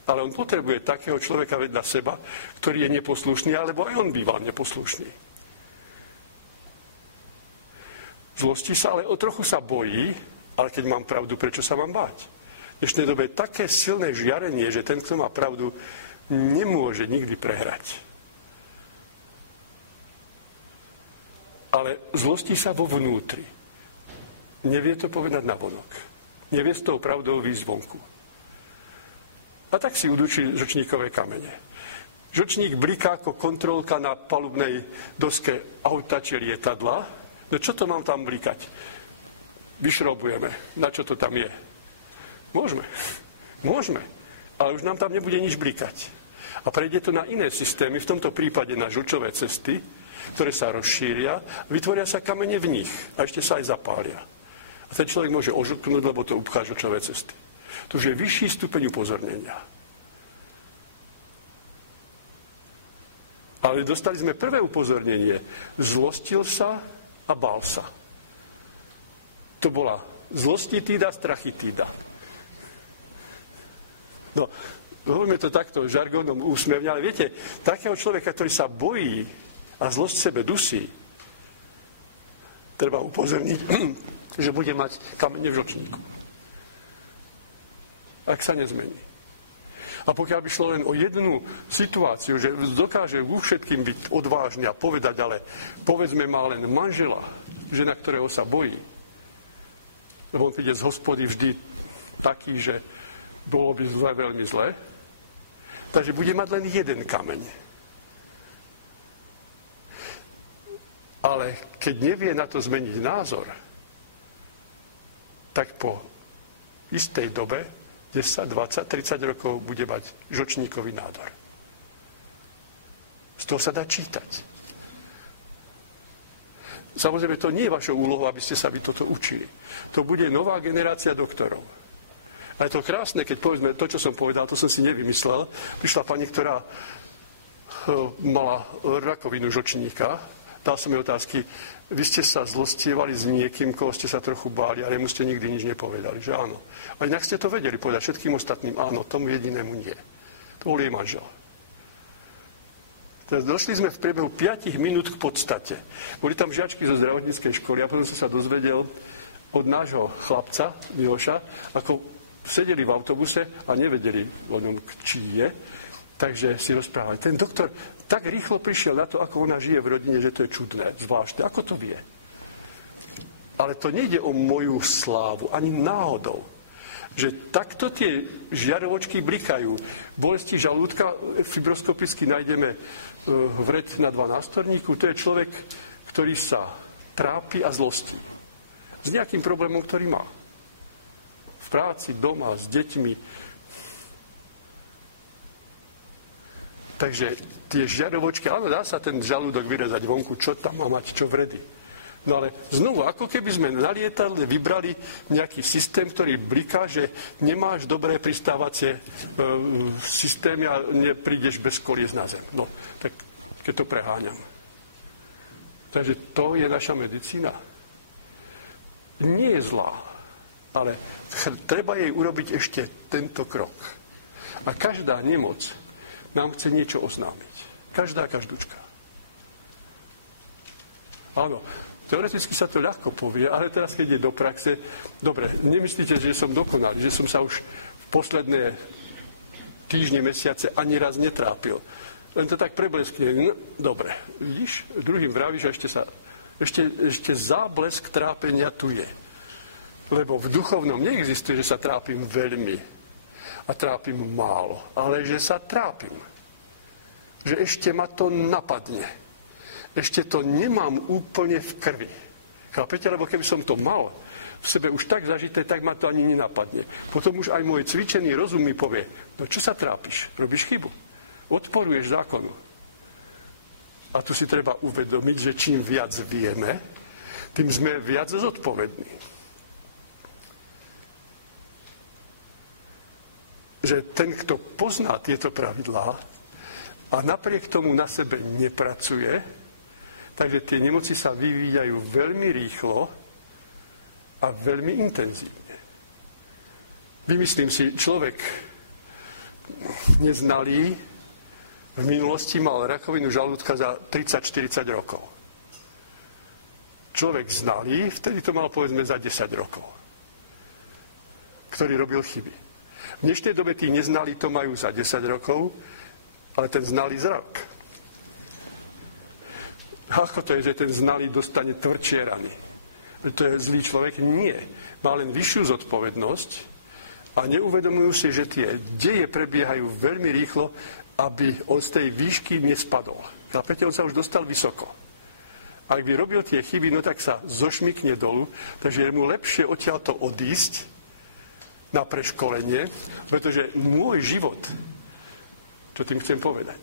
ale on potrebuje takého človeka vedľa seba, ktorý je neposlušný, alebo aj on býval neposlušný. Zlostí sa, ale o trochu sa bojí, ale keď mám pravdu, prečo sa mám báť? V dnešnej dobe je také silné žiarenie, že ten, kto má pravdu, nemôže nikdy prehrať. Ale zlostí sa vo vnútri. Nevie to povedať navonok. Nevie s tou pravdou výjsť vonku. A tak si udúči žlčníkové kamene. Žlčník bliká ako kontrolka na palubnej doske auta či lietadla. No čo to mám tam blikať? Vyšrobujeme. Na čo to tam je? Môžeme. Ale už nám tam nebude nič blikať. A prejde to na iné systémy, v tomto prípade na žlčové cesty, ktoré sa rozšíria, vytvoria sa kamene v nich a ešte sa aj zapália. A ten človek môže ožlknúť, lebo to upchá žlčové cesty. To už je vyšší stupeň upozornenia. Ale dostali sme prvé upozornenie. Zlostil sa a bál sa. To bola zlostitída, strachitída. No, hovoríme to takto žargónom úsmevne, ale viete, takého človeka, ktorý sa bojí a zlosť sebe dusí, treba upozorniť, že bude mať kamene v žlčníku. Ak sa nezmení. A pokiaľ by šlo len o jednu situáciu, že dokáže vo všetkým byť odvážny a povedať, ale povedzme má len manžela, žena, ktorého sa bojí, lebo on príde z hospody vždy taký, že bolo by zle, veľmi zle, takže bude mať len jeden kameň. Ale keď nevie na to zmeniť názor, tak po istej dobe 10, 20, 30 rokov bude mať žlčníkový nádor. Z toho sa dá čítať. Samozrejme, to nie je vašou úlohou, aby ste sa vy toto učili. To bude nová generácia doktorov. A je to krásne, keď povedzme to, čo som povedal, to som si nevymyslel. Prišla pani, ktorá mala rakovinu žlčníka, dal som mi otázky. Vy ste sa zlostievali s niekým, koho ste sa trochu báli, ale mu ste nikdy nič nepovedali, že áno. A inak ste to vedeli povedať všetkým ostatným, áno, tomu jedinému nie. To bol jej manžel. Teraz došli sme v priebehu 5 minút k podstate. Boli tam žiačky zo zdravotníckej školy a potom som sa dozvedel od nášho chlapca, Miloša, ako sedeli v autobuse a nevedeli o ňom, čí je. Takže si rozprávali. Ten doktor tak rýchlo prišiel na to, ako ona žije v rodine, že to je čudné, zvláštne. Ako to vie? Ale to nejde o moju slávu, ani náhodou. Že takto tie žiarovočky blikajú. Bolesti žalúdka fibroskopicky nájdeme vred na 2 násterníku. To je človek, ktorý sa trápi a zlostí. S nejakým problémom, ktorý má. V práci, doma, s deťmi. Takže tie žiarovočky, áno, dá sa ten žalúdok vyrezať vonku, čo tam má mať, čo vredy. No ale znovu, ako keby sme na lietadle vybrali nejaký systém, ktorý bliká, že nemáš dobré pristávacie systémy a neprídeš bez kolies na zem. No, tak keď to preháňam. Takže to je naša medicína. Nie je zlá, ale treba jej urobiť ešte tento krok. A každá nemoc nám chce niečo oznámiť. Každúčka. Áno, teoreticky sa to ľahko povie, ale teraz, keď je do praxe, dobre, nemyslíte, že som dokonalý, že som sa už v posledné týždne, mesiace ani raz netrápil. Len to tak prebleskne. No, dobre, vidíš, druhým vravíš a ešte záblesk trápenia tu je. Lebo v duchovnom neexistuje, že sa trápim veľmi a trápim málo, ale že sa trápim. Že ešte ma to napadne. Ešte to nemám úplne v krvi. Chápete? Lebo keby som to mal v sebe už tak zažité, tak ma to ani nenapadne. Potom už aj môj cvičený rozum mi povie, no čo sa trápiš? Robíš chybu. Odporuješ zákonu. A tu si treba uvedomiť, že čím viac vieme, tým sme viac zodpovední. Že ten, kto pozná tieto pravidlá a napriek tomu na sebe nepracuje, takže tie nemoci sa vyvíjajú veľmi rýchlo a veľmi intenzívne. Vymyslím si, človek neznalý v minulosti mal rakovinu žalúdka za 30-40 rokov. Človek znalý, vtedy to mal povedzme za 10 rokov, ktorý robil chyby. V dnešnej dobe tí neznalí to majú za 10 rokov, ale ten znalý za rok. Ako to je, že ten znalý dostane tvrdšie rany? To je zlý človek? Nie. Má len vyššiu zodpovednosť a neuvedomujú si, že tie deje prebiehajú veľmi rýchlo, aby on z tej výšky nespadol. Chápete, on sa už dostal vysoko. Ak by robil tie chyby, no tak sa zošmykne dolu, takže je mu lepšie odtiaľto odísť na preškolenie, pretože môj život, čo tým chcem povedať,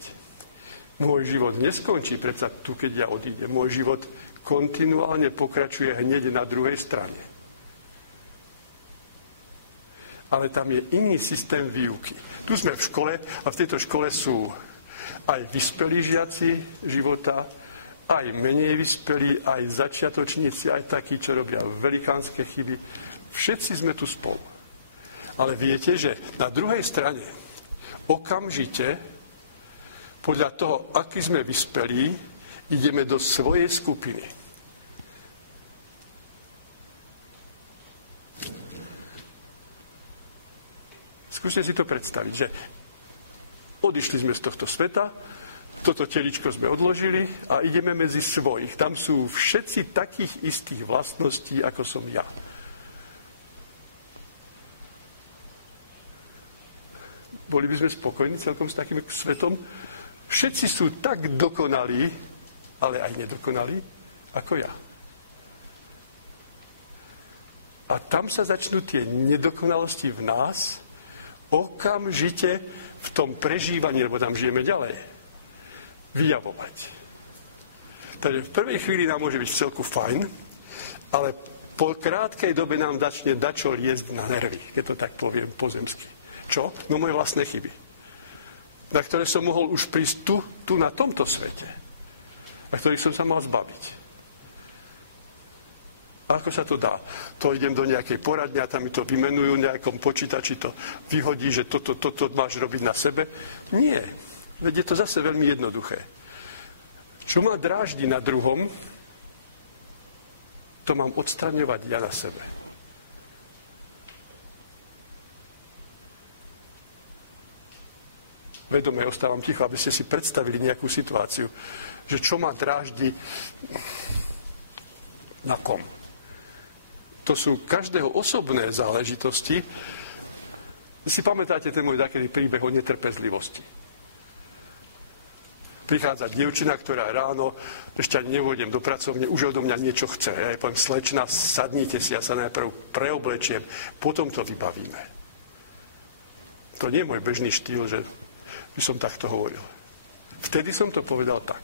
môj život neskončí predsa tu, keď ja odídem. Môj život kontinuálne pokračuje hneď na druhej strane. Ale tam je iný systém výuky. Tu sme v škole a v tejto škole sú aj vyspelí žiaci života, aj menej vyspelí, aj začiatočníci, aj takí, čo robia velikánske chyby. Všetci sme tu spolu. Ale viete, že na druhej strane okamžite, podľa toho, aký sme vyspelí, ideme do svojej skupiny. Skúste si to predstaviť, že odišli sme z tohto sveta, toto teličko sme odložili a ideme medzi svojich. Tam sú všetci takých istých vlastností, ako som ja. Boli by sme spokojní celkom s takým svetom? Všetci sú tak dokonalí, ale aj nedokonalí, ako ja. A tam sa začnú tie nedokonalosti v nás okamžite v tom prežívaní, lebo tam žijeme ďalej, vyjavovať. Takže v prvej chvíli nám môže byť celku fajn, ale po krátkej dobe nám začne dačo liesť na nervy, keď to tak poviem pozemsky. Čo? No moje vlastné chyby. Na ktoré som mohol už prísť tu na tomto svete. a ktorých som sa mal zbaviť. A ako sa to dá? To idem do nejakej poradne a tam mi to vymenujú, nejakom počítači to vyhodí, že toto máš robiť na sebe. Nie. Veď je to zase veľmi jednoduché. Čo ma dráždi na druhom, to mám odstraňovať ja na sebe. Vedome ostávam ticho, aby ste si predstavili nejakú situáciu, že čo ma dráždi na kom. To sú každého osobné záležitosti. Si pamätáte ten môj taký príbeh o netrpezlivosti. Prichádza dievčina, ktorá ráno, ešte ani nevôjdem do pracovne, už odo mňa niečo chce. Ja jej poviem, slečna, sadnite si, ja sa najprv preoblečiem, potom to vybavíme. To nie je môj bežný štýl, že by som takto hovoril. Vtedy som to povedal tak.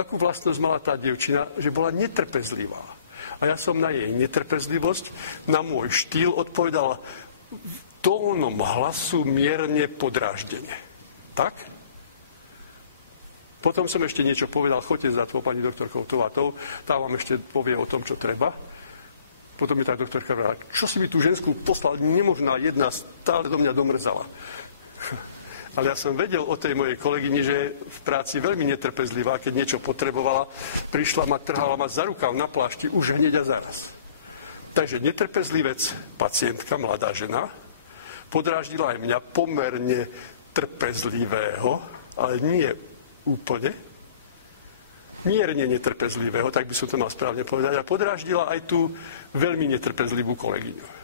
Akú vlastnosť mala tá dievčina, že bola netrpezlivá. A ja som na jej netrpezlivosť, na môj štýl odpovedal tónom hlasu mierne podráždene. Tak? Potom som ešte niečo povedal, choďte za tou pani doktorkou Tovatou, tá vám ešte povie o tom, čo treba. Potom mi tá doktorka povedala, čo si mi tú ženskú poslal, nemožná jedna, stále do mňa domrzala. Ale ja som vedel o tej mojej kolegyni, že je v práci veľmi netrpezlivá, keď niečo potrebovala, prišla ma, trhala ma za rukav na plášti už hneď a zaraz. Takže netrpezlivec, pacientka, mladá žena, podráždila aj mňa pomerne trpezlivého, ale nie úplne, mierne netrpezlivého, tak by som to mal správne povedať, a podráždila aj tú veľmi netrpezlivú kolegyňu.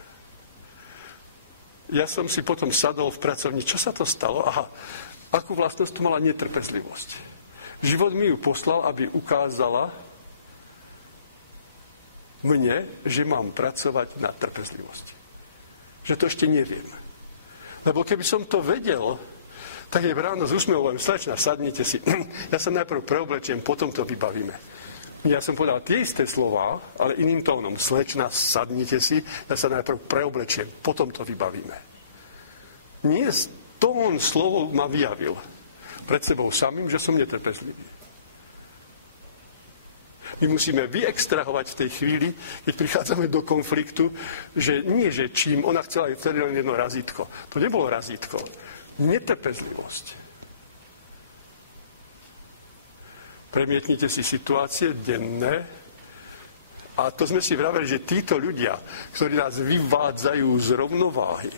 Ja som si potom sadol v pracovni, čo sa to stalo? Aha, akú vlastnosť to mala netrpezlivosť. Život mi ju poslal, aby ukázala mne, že mám pracovať na trpezlivosti. Že to ešte neviem. Lebo keby som to vedel, tak je ráno s úsmevom, slečna, sadnite si. Ja sa najprv preoblečiem, potom to vybavíme. Ja som povedal tie isté slová, ale iným tónom. Slečna, sadnite si, ja sa najprv preoblečiem, potom to vybavíme. Nie tón slovo ma vyjavil pred sebou samým, že som netrpezlivý. My musíme vyextrahovať v tej chvíli, keď prichádzame do konfliktu, že nie, že čím, ona chcela aj celé len jedno razítko. To nebolo razítko. Netrpezlivosť. Premietnite si situácie denné a to sme si vraveli, že títo ľudia, ktorí nás vyvádzajú z rovnováhy,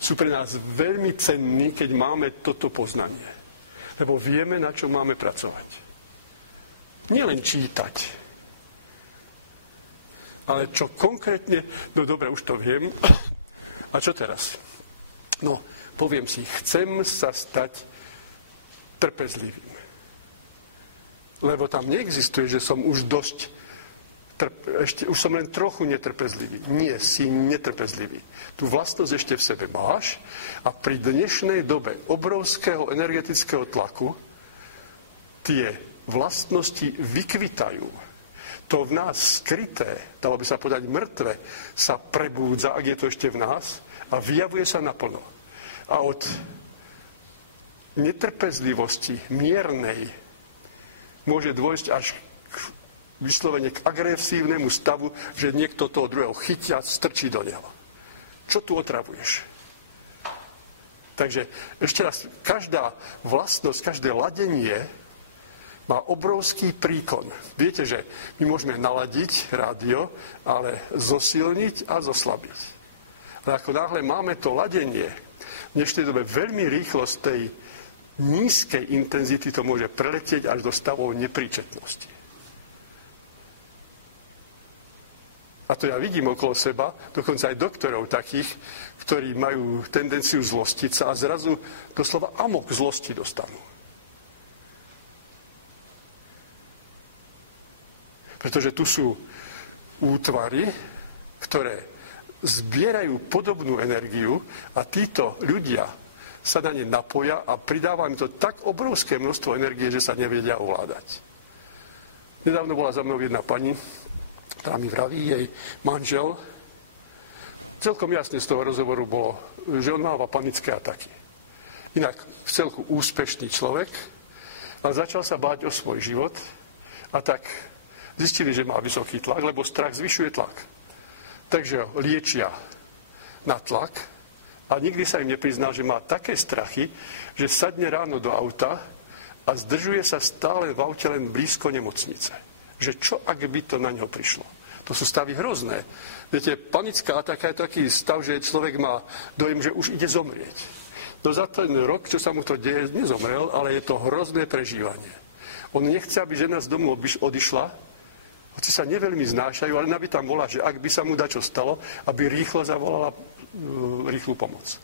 sú pre nás veľmi cenní, keď máme toto poznanie. Lebo vieme, na čo máme pracovať. Nie len čítať, ale čo konkrétne, no dobre, už to viem. A čo teraz? No, poviem si, chcem sa stať trpezlivým. Lebo tam neexistuje, že som už dosť, už som len trochu netrpezlivý. Nie, si netrpezlivý. Tú vlastnosť ešte v sebe máš a pri dnešnej dobe obrovského energetického tlaku tie vlastnosti vykvitajú. To v nás skryté, dalo by sa povedať mŕtve, sa prebúdza, ak je to ešte v nás, a vyjavuje sa naplno. A od netrpezlivosti miernej môže dôjsť až vyslovene k agresívnemu stavu, že niekto toho druhého chytia, strčí do neho. Čo tu otravuješ? Takže ešte raz, každá vlastnosť, každé ladenie má obrovský príkon. Viete, že my môžeme naladiť rádio, ale zosilniť a zoslabiť. Ale ako náhle máme to ladenie, v dnešnej dobe veľmi rýchlo z tej nízkej intenzity to môže preletieť až do stavov nepríčetnosti. A to ja vidím okolo seba, dokonca aj doktorov takých, ktorí majú tendenciu zlostiť sa a zrazu doslova amok zlosti dostanú. Pretože tu sú útvary, ktoré zbierajú podobnú energiu a títo ľudia sa na ne napoja a pridáva im to tak obrovské množstvo energie, že sa nevedia ovládať. Nedávno bola za mnou jedna pani, ktorá mi vraví, jej manžel, celkom jasne z toho rozhovoru bolo, že on máva panické ataky. Inak v celku úspešný človek, A začal sa báť o svoj život a tak zistili, že má vysoký tlak, lebo strach zvyšuje tlak. Takže ho liečia na tlak a nikdy sa im nepriznal, že má také strachy, že sadne ráno do auta a zdržuje sa stále v aute len blízko nemocnice. Že čo, ak by to na ňo prišlo? To sú stavy hrozné. Viete, panická ataka je taký stav, že človek má dojem, že už ide zomrieť. No za ten rok, čo sa mu to deje, nezomrel, ale je to hrozné prežívanie. On nechce, aby žena z domu odišla, hoci sa neveľmi znášajú, ale aby tam bola, že ak by sa mu dačo stalo, aby rýchlo zavolala rýchlu pomoc.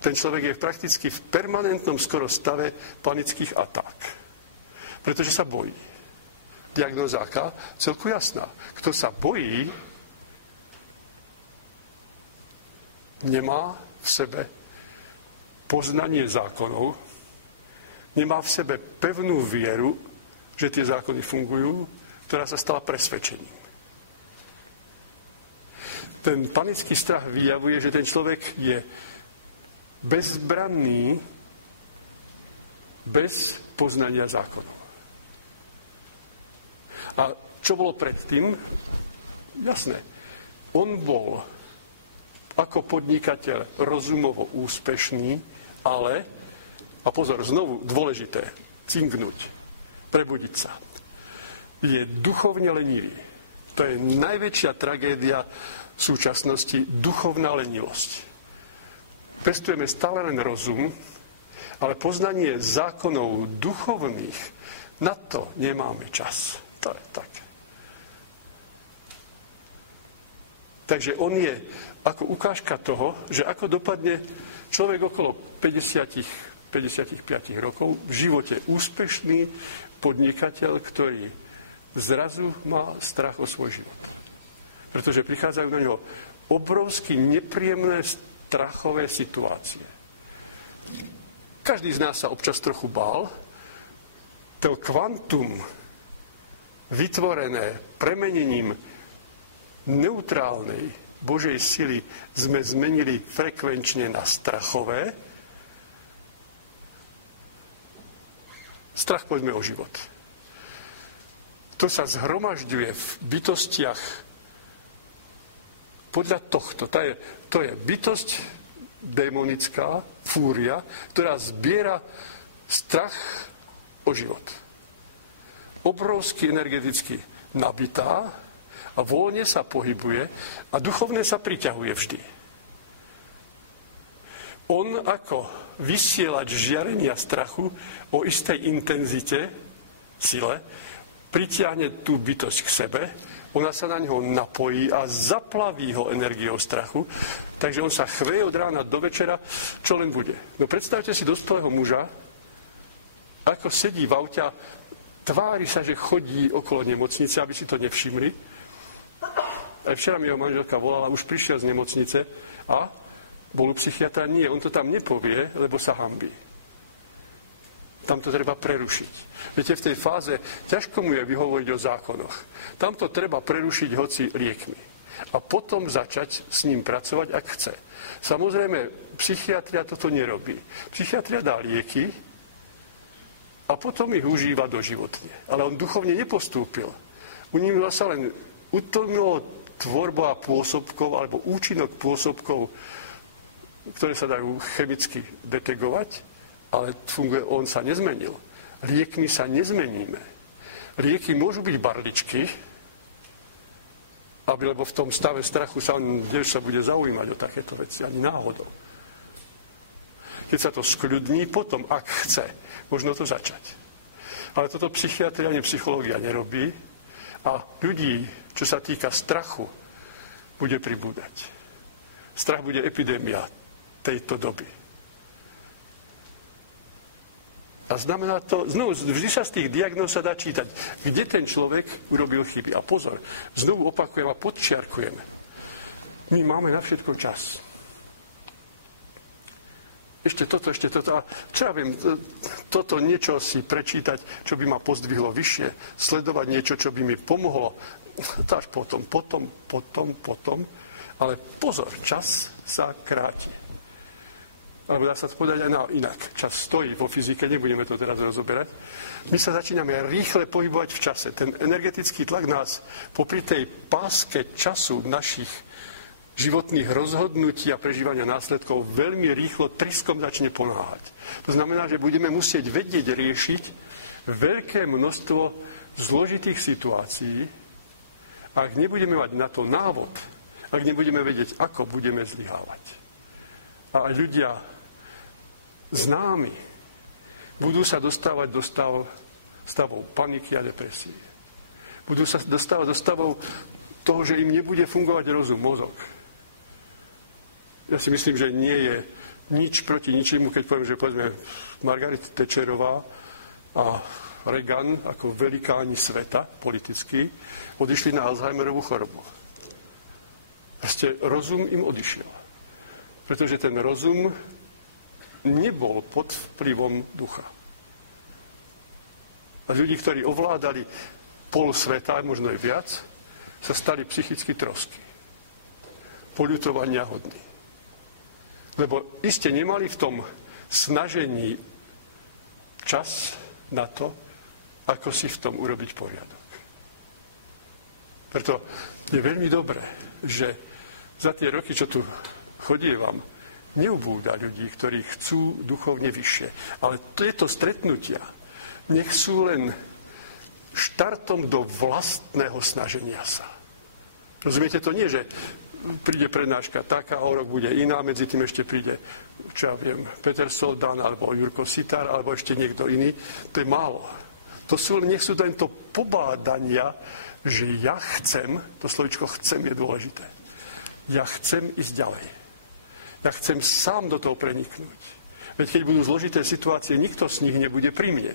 Ten človek je prakticky v permanentnom skoro stave panických aták. Pretože sa bojí. Diagnóza aká? Celku jasná. Kto sa bojí, nemá v sebe poznanie zákonov, nemá v sebe pevnú vieru, že tie zákony fungujú, ktorá sa stala presvedčením. Ten panický strach vyjavuje, že ten človek je bezbranný bez poznania zákonov. A čo bolo predtým? Jasné. On bol ako podnikateľ rozumovo úspešný, ale, a pozor, znovu dôležité, cinknúť, prebudiť sa. Je duchovne lenivý. To je najväčšia tragédia v súčasnosti, duchovná lenivosť. Pestujeme stále len rozum, ale poznanie zákonov duchovných, na to nemáme čas. To je tak. Takže on je ako ukážka toho, že ako dopadne človek okolo 55 rokov v živote úspešný podnikateľ, ktorý zrazu má strach o svoj život. Pretože prichádzajú na ňo obrovsky nepríjemné strachové situácie. Každý z nás sa občas trochu bál. To kvantum vytvorené premenením neutrálnej Božej sily sme zmenili frekvenčne na strachové. Strach, poďme o život. To sa zhromažďuje v bytostiach podľa tohto. To je bytosť démonická, fúria, ktorá zbiera strach o život. Obrovsky energeticky nabitá a voľne sa pohybuje a duchovné sa priťahuje vždy. On ako vysielač žiarenia strachu o istej intenzite, sile, pritiahne tú bytosť k sebe, ona sa na ňo napojí a zaplaví ho energiou strachu, takže on sa chveje od rána do večera, čo len bude. No predstavte si dospelého muža, ako sedí v aute a tvári sa, že chodí okolo nemocnice, aby si to nevšimli. Aj včera mi jeho manželka volala, už prišiel z nemocnice a bol u psychiatra. Nie, on to tam nepovie, lebo sa hanbí. Tam to treba prerušiť. Viete, v tej fáze ťažko mu je vyhovoriť o zákonoch. Tam to treba prerušiť hoci liekmi. A potom začať s ním pracovať, ak chce. Samozrejme, psychiatria toto nerobí. Psychiatria dá lieky a potom ich užíva doživotne. Ale on duchovne nepostúpil. U ním sa len utlmilo tvorba pôsobkov alebo účinok pôsobkov, ktoré sa dajú chemicky detegovať, ale funguje, on sa nezmenil. Liekmi sa nezmeníme. Lieky môžu byť barličky, lebo v tom stave strachu sa on sa bude zaujímať o takéto veci, ani náhodou. Keď sa to skľudní, potom, ak chce, možno to začať. Ale toto psychiatria ani psychológia nerobí a ľudí, čo sa týka strachu, bude pribúdať. Strach bude epidémia tejto doby. A znamená to, znovu, vždy sa z tých diagnóz sa dá čítať, kde ten človek urobil chyby. A pozor, znovu opakujem a podčiarkujeme. My máme na všetko čas. Ešte toto. A čo ja viem, toto niečo si prečítať, čo by ma pozdvihlo vyššie, sledovať niečo, čo by mi pomohlo, až potom. Ale pozor, čas sa kráti. alebo dá sa to povedať aj inak. Čas stojí vo fyzike, nebudeme to teraz rozoberať. My sa začíname rýchle pohybovať v čase. Ten energetický tlak nás popri tej páske času našich životných rozhodnutí a prežívania následkov veľmi rýchlo triskom začne ponáhať. To znamená, že budeme musieť vedieť riešiť veľké množstvo zložitých situácií, ak nebudeme mať na to návod, ak nebudeme vedieť, ako budeme zlyhávať. A aj ľudia známi budú sa dostávať do stavov paniky a depresie. Budú sa dostávať do stavov toho, že im nebude fungovať rozum, mozog. Ja si myslím, že nie je nič proti ničemu, keď poviem, že povedzme Margaret Thatcherová a Reagan ako velikáni sveta politicky odišli na Alzheimerovú chorobu. Proste rozum im odišiel. Pretože ten rozum nebol pod vplyvom ducha. A ľudí, ktorí ovládali pol sveta, možno aj viac, sa stali psychicky trosky. Poľutovania hodní. Lebo iste nemali v tom snažení čas na to, ako si v tom urobiť poriadok. Preto je veľmi dobré, že za tie roky, čo tu chodievam, neubúda ľudí, ktorí chcú duchovne vyššie. Ale tieto stretnutia nech sú len štartom do vlastného snaženia sa. Rozumiete, to nie, že príde prednáška taká, o rok bude iná, medzi tým ešte príde, čo ja viem, Peter Soldan, alebo Jurko Sitar, alebo ešte niekto iný. To je málo. Nech sú tento pobádania, že ja chcem, to slovičko chcem je dôležité. Ja chcem ísť ďalej. Ja chcem sám do toho preniknúť. Veď keď budú zložité situácie, nikto z nich nebude pri mne.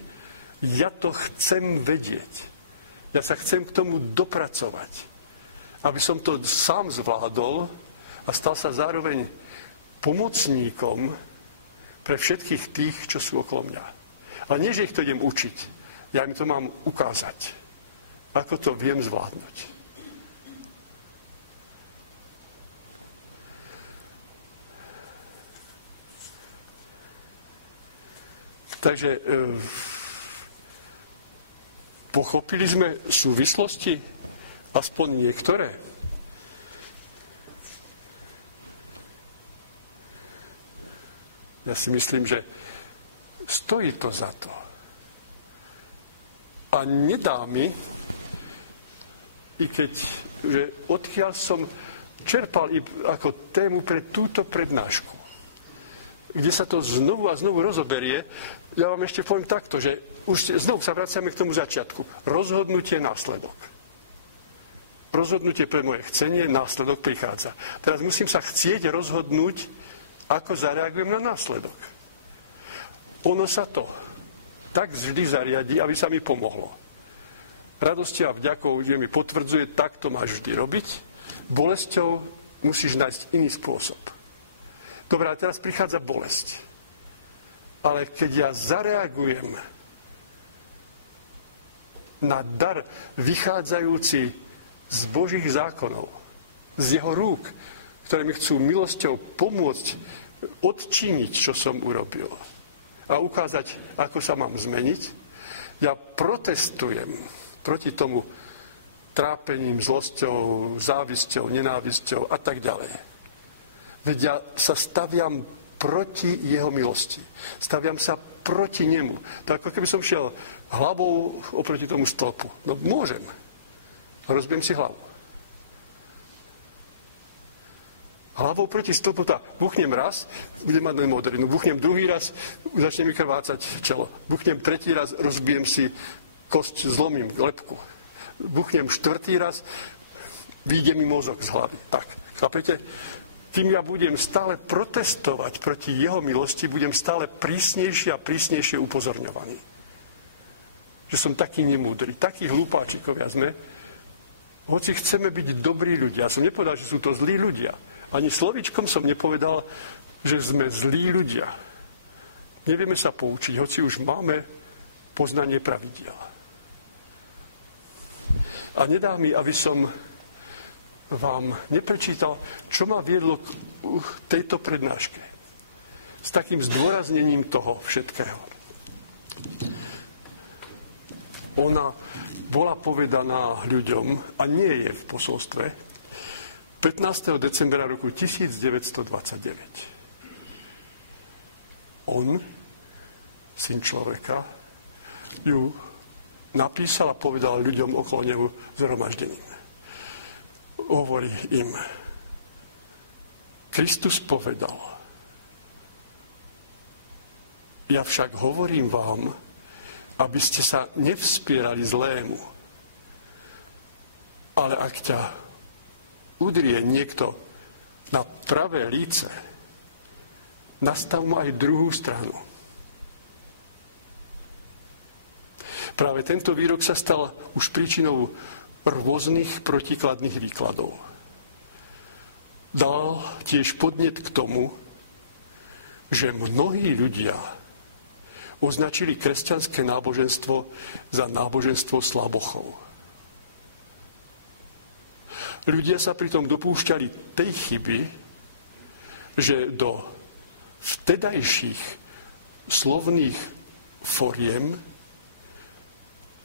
Ja to chcem vedieť. Ja sa chcem k tomu dopracovať. Aby som to sám zvládol a stal sa zároveň pomocníkom pre všetkých tých, čo sú okolo mňa. Ale nie, že ich to idem učiť. Ja im to mám ukázať. Ako to viem zvládnuť. Takže pochopili sme súvislosti, aspoň niektoré. Ja si myslím, že stojí to za to. A nedá mi, i keď, že odkiaľ som čerpal ako tému pre túto prednášku, kde sa to znovu a znovu rozoberie, ja vám ešte poviem takto, že už znovu sa vraciame k tomu začiatku. Rozhodnutie, následok. Rozhodnutie pre moje chcenie, následok prichádza. Teraz musím sa chcieť rozhodnúť, ako zareagujem na následok. Ono sa to tak vždy zariadí, aby sa mi pomohlo. Radosťou a vďakou, že mi potvrdzuje, tak to máš vždy robiť. Bolesťou musíš nájsť iný spôsob. Dobre, a teraz prichádza bolesť. Ale keď ja zareagujem na dar vychádzajúci z Božích zákonov, z jeho rúk, ktoré mi chcú milosťou pomôcť odčiniť, čo som urobil a ukázať, ako sa mám zmeniť, ja protestujem proti tomu trápením, zlosťou, závisťou, nenávisťou a tak ďalej. Veď ja sa staviam proti jeho milosti. Staviam sa proti nemu. Tak ako keby som šiel hlavou oproti tomu stĺpu. No môžem. Rozbijem si hlavu. Hlavou proti stĺpu, tak buchnem raz, budem mať len modrinu. Buchnem druhý raz, začne mi krvácať čelo. Buchnem tretí raz, rozbijem si kosť, zlomím lebku. Buchnem štvrtý raz, vyjde mi mozog z hlavy. Tak, chápete? Kým ja budem stále protestovať proti jeho milosti, budem stále prísnejšie a prísnejšie upozorňovaný. Že som taký nemúdry, takí hlupáčikovia sme. Hoci chceme byť dobrí ľudia. Ja som nepovedal, že sú to zlí ľudia. Ani slovíčkom som nepovedal, že sme zlí ľudia. Nevieme sa poučiť, hoci už máme poznanie pravidiel. A nedá mi, aby som vám neprečítal, čo ma viedlo k tejto prednáške. s takým zdôraznením toho všetkého. Ona bola povedaná ľuďom, a nie je v posolstve, 15. decembra roku 1929. On, syn človeka, ju napísal a povedal ľuďom okolo neho zhromaždením. Hovorí im, Kristus povedal, ja však hovorím vám, aby ste sa nevspierali zlému, ale ak ťa udrie niekto na pravé líce, nastav mu aj druhú stranu. Práve tento výrok sa stal už príčinou rôznych protikladných výkladov. Dal tiež podnet k tomu, že mnohí ľudia označili kresťanské náboženstvo za náboženstvo slabochov. Ľudia sa pritom dopúšťali tej chyby, že do vtedajších slovných foriem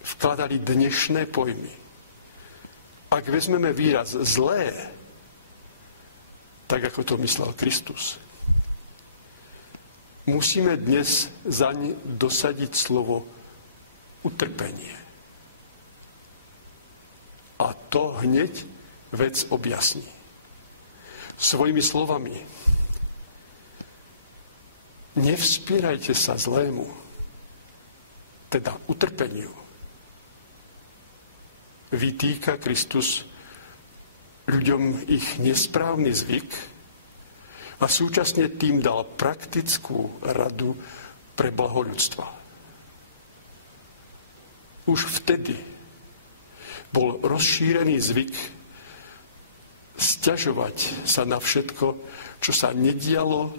vkladali dnešné pojmy. Ak vezmeme výraz zlé, tak ako to myslel Kristus, musíme dnes zaň dosadiť slovo utrpenie. A to hneď vec objasní. Svojimi slovami. Nevspierajte sa zlému, teda utrpeniu. Vytýka Kristus ľuďom ich nesprávny zvyk a súčasne tým dal praktickú radu pre blaho ľudstva. Už vtedy bol rozšírený zvyk sťažovať sa na všetko, čo sa nedialo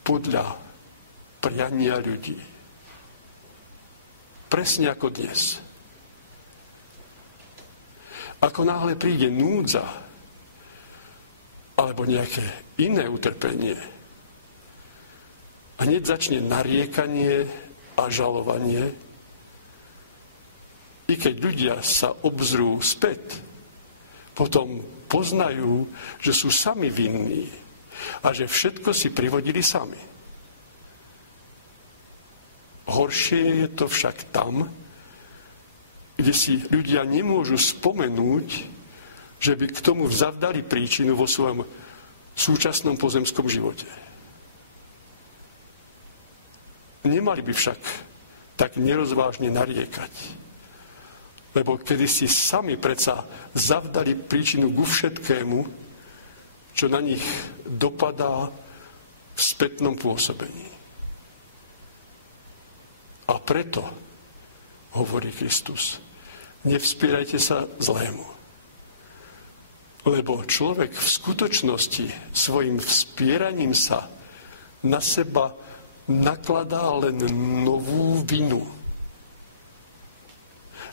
podľa priania ľudí. Presne ako dnes. Ako náhle príde núdza alebo nejaké iné utrpenie, hneď začne nariekanie a žalovanie, i keď ľudia sa obzrú späť, potom poznajú, že sú sami vinní a že všetko si privodili sami. Horšie je to však tam, kde si ľudia nemôžu spomenúť, že by k tomu zavdali príčinu vo svojom súčasnom pozemskom živote. Nemali by však tak nerozvážne nariekať, lebo kedy si sami predsa zavdali príčinu ku všetkému, čo na nich dopadá v spätnom pôsobení. A preto hovorí Kristus, nevspierajte sa zlému. Lebo človek v skutočnosti svojim vspieraním sa na seba nakladá len novú vinu.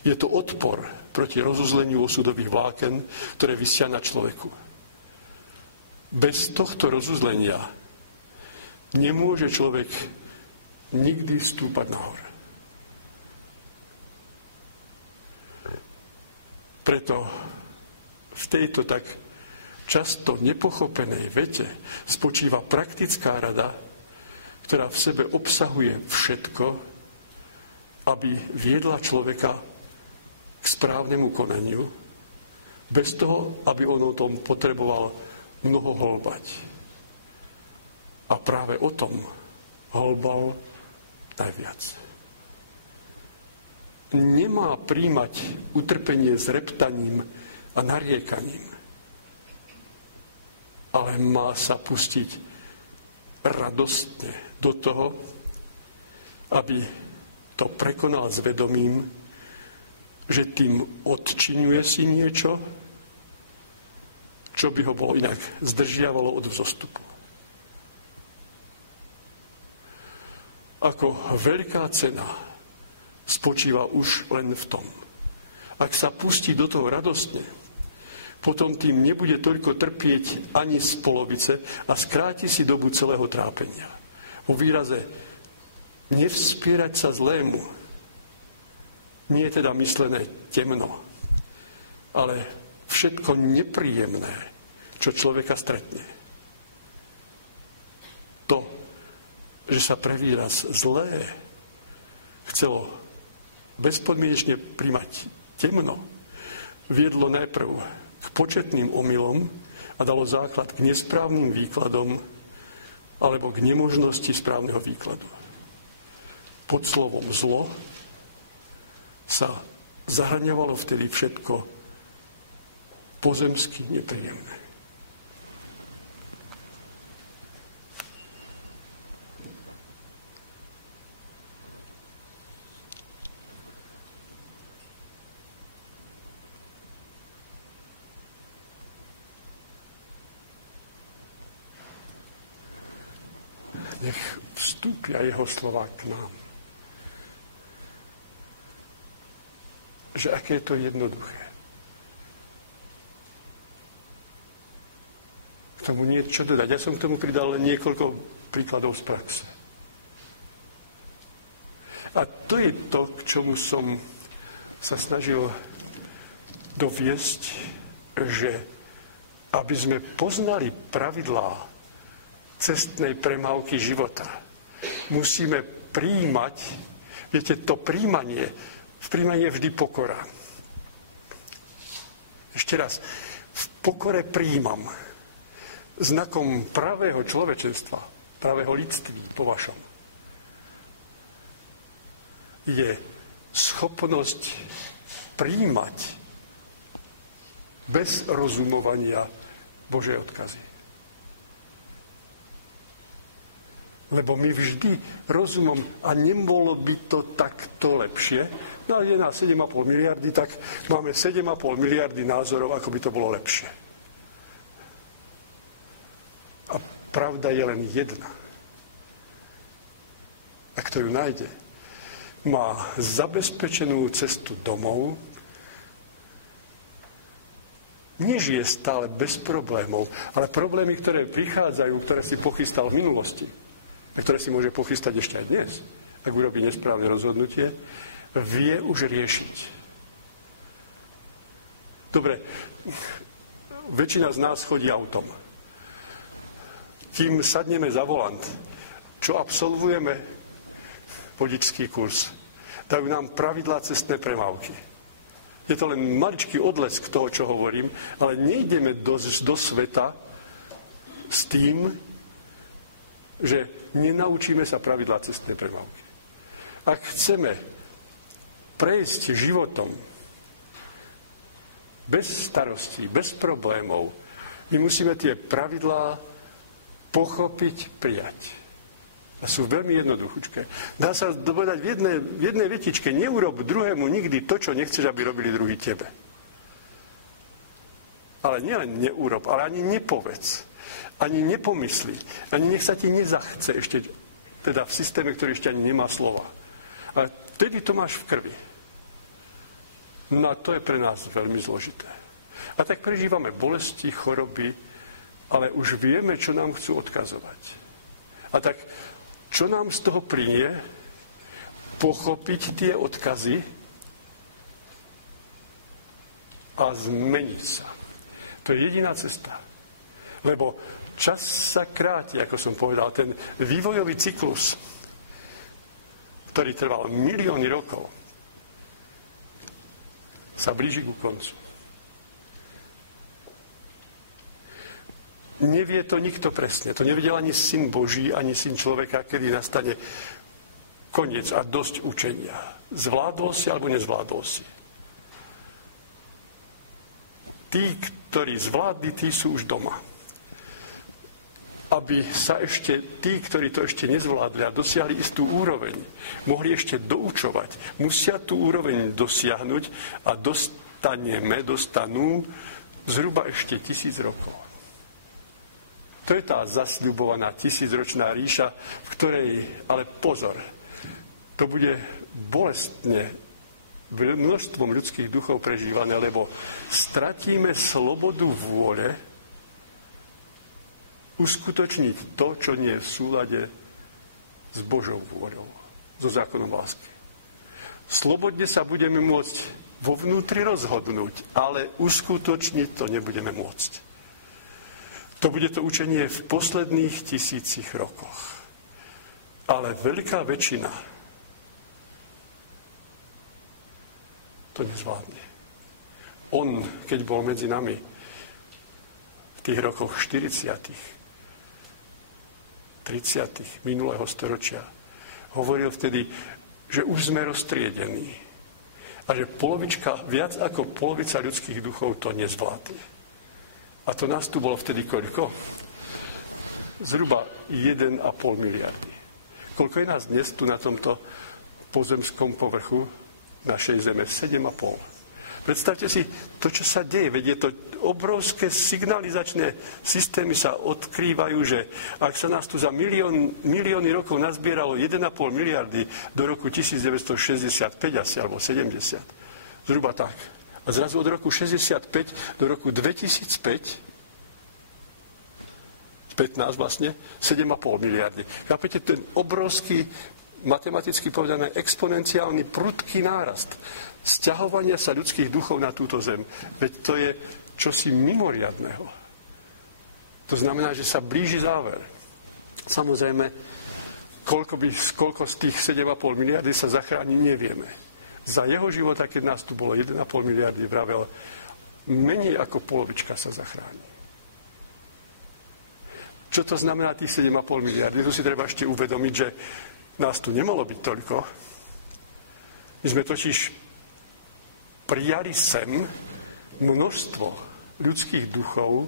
Je to odpor proti rozuzleniu osudových vláken, ktoré visia na človeku. Bez tohto rozuzlenia nemôže človek nikdy vstúpať nahor. Preto v tejto tak často nepochopenej vete spočíva praktická rada, ktorá v sebe obsahuje všetko, aby viedla človeka k správnemu konaniu, bez toho, aby on o tom potreboval mnoho holbať. A práve o tom holbal najviac. Nemá príjmať utrpenie s reptaním a nariekaním, ale má sa pustiť radostne do toho, aby to prekonal s vedomím, že tým odčiňuje si niečo, čo by ho bolo inak zdržiavalo od vzostupu. Ako veľká cena spočíva už len v tom. Ak sa pustí do toho radostne, potom tým nebude toľko trpieť ani z polovice a skráti si dobu celého trápenia. O výraze nevzpierať sa zlému nie je teda myslené temno, ale všetko nepríjemné, čo človeka stretne. To, že sa pre výraz zlé chcelo bezpodmienečne príjmať temno, viedlo najprv k početným omylom a dalo základ k nesprávnym výkladom alebo k nemožnosti správneho výkladu. Pod slovom zlo sa zahŕňovalo vtedy všetko pozemsky nepríjemné. Nech vstúpia jeho slova k nám. Že aké je to jednoduché. K tomu nie je čo dodať. Ja som k tomu pridal len niekoľko príkladov z praxe. A to je to, k čomu som sa snažil doviesť, že aby sme poznali pravidlá cestnej premávky života, musíme prijímať, viete, to príjmanie, v príjmaní je vždy pokora. Ešte raz, v pokore prijímam. Znakom pravého človečenstva, pravého lidství po vašom, je schopnosť prijímať bez rozumovania Božie odkazy. Lebo my vždy rozumom, a nebolo by to takto lepšie, no ale je nás 7,5 miliardy, tak máme 7,5 miliardy názorov, ako by to bolo lepšie. A pravda je len jedna. A kto ju nájde, má zabezpečenú cestu domov, nežije stále bez problémov, ale problémy, ktoré prichádzajú, ktoré si pochystal v minulosti, a ktoré si môže pochystať ešte aj dnes, ak urobí nesprávne rozhodnutie, vie už riešiť. Dobre, väčšina z nás chodí autom. Kým sadneme za volant, čo absolvujeme vodičský kurz, dajú nám pravidlá cestnej premávky. Je to len maličký odlesk toho, čo hovorím, ale nejdeme do sveta s tým, že nenaučíme sa pravidlá cestnej premávky. Ak chceme prejsť životom bez starostí, bez problémov, my musíme tie pravidlá pochopiť, prijať. A sú veľmi jednoduchúčké. Dá sa povedať v jednej vetičke, neurob druhému nikdy to, čo nechceš, aby robili druhý tebe. Ale nielen neurob, ale ani nepovedz. Ani nepomyslí, ani nech sa ti nezachce ešte, teda v systéme, ktorý ešte ani nemá slova. Ale vtedy to máš v krvi. No a to je pre nás veľmi zložité. A tak prežívame bolesti, choroby, ale už vieme, čo nám chcú odkazovať. A tak, čo nám z toho plynie? Pochopiť tie odkazy a zmeniť sa. To je jediná cesta. Lebo čas sa kráti, ako som povedal. Ten vývojový cyklus, ktorý trval milióny rokov, sa blíži ku koncu. Nevie to nikto presne. To nevedel ani Syn Boží, ani Syn človeka, kedy nastane koniec a dosť učenia. Zvládol si alebo nezvládol si. Tí, ktorí zvládli, tí sú už doma. Aby sa ešte tí, ktorí to ešte nezvládli a dosiahli istú úroveň, mohli ešte doučovať, musia tú úroveň dosiahnuť a dostanú zhruba ešte 1000 rokov. To je tá zasľubovaná 1000-ročná ríša, v ktorej, ale pozor, to bude bolestne množstvom ľudských duchov prežívané, lebo stratíme slobodu vôle uskutočniť to, čo nie je v súlade s Božou vôľou, so zákonom lásky. Slobodne sa budeme môcť vo vnútri rozhodnúť, ale uskutočniť to nebudeme môcť. To bude to učenie v posledných 1000 rokoch. Ale veľká väčšina to nezvládne. On, keď bol medzi nami v tých rokoch 40., 30. minulého storočia, hovoril vtedy, že už sme roztriedení a že viac ako polovica ľudských duchov to nezvládne. A to nás tu bolo vtedy koľko? Zhruba 1,5 miliardy. Koľko je nás dnes tu na tomto pozemskom povrchu našej zeme? 7,5. Predstavte si to, čo sa deje. Veď je to obrovské signalizačné systémy sa odkrývajú, že ak sa nás tu za milióny rokov nazbieralo 1,5 miliardy do roku 1965 asi, alebo 70. Zhruba tak. A zrazu od roku 65 do roku 2005 15 vlastne, 7,5 miliardy. Chápete, ten obrovský, matematicky povedané, exponenciálny, prudký nárast sťahovania sa ľudských duchov na túto zem. Veď to je čosi mimoriadného. To znamená, že sa blíži záver. Samozrejme, koľko z tých 7,5 miliardy sa zachráni, nevieme. Za jeho života, keď nás tu bolo 1,5 miliardy, vravel, menej ako polovička sa zachráni. Čo to znamená tých 7,5 miliardy? Tu si treba ešte uvedomiť, že nás tu nemalo byť toľko. My sme totiž prijali sem množstvo ľudských duchov,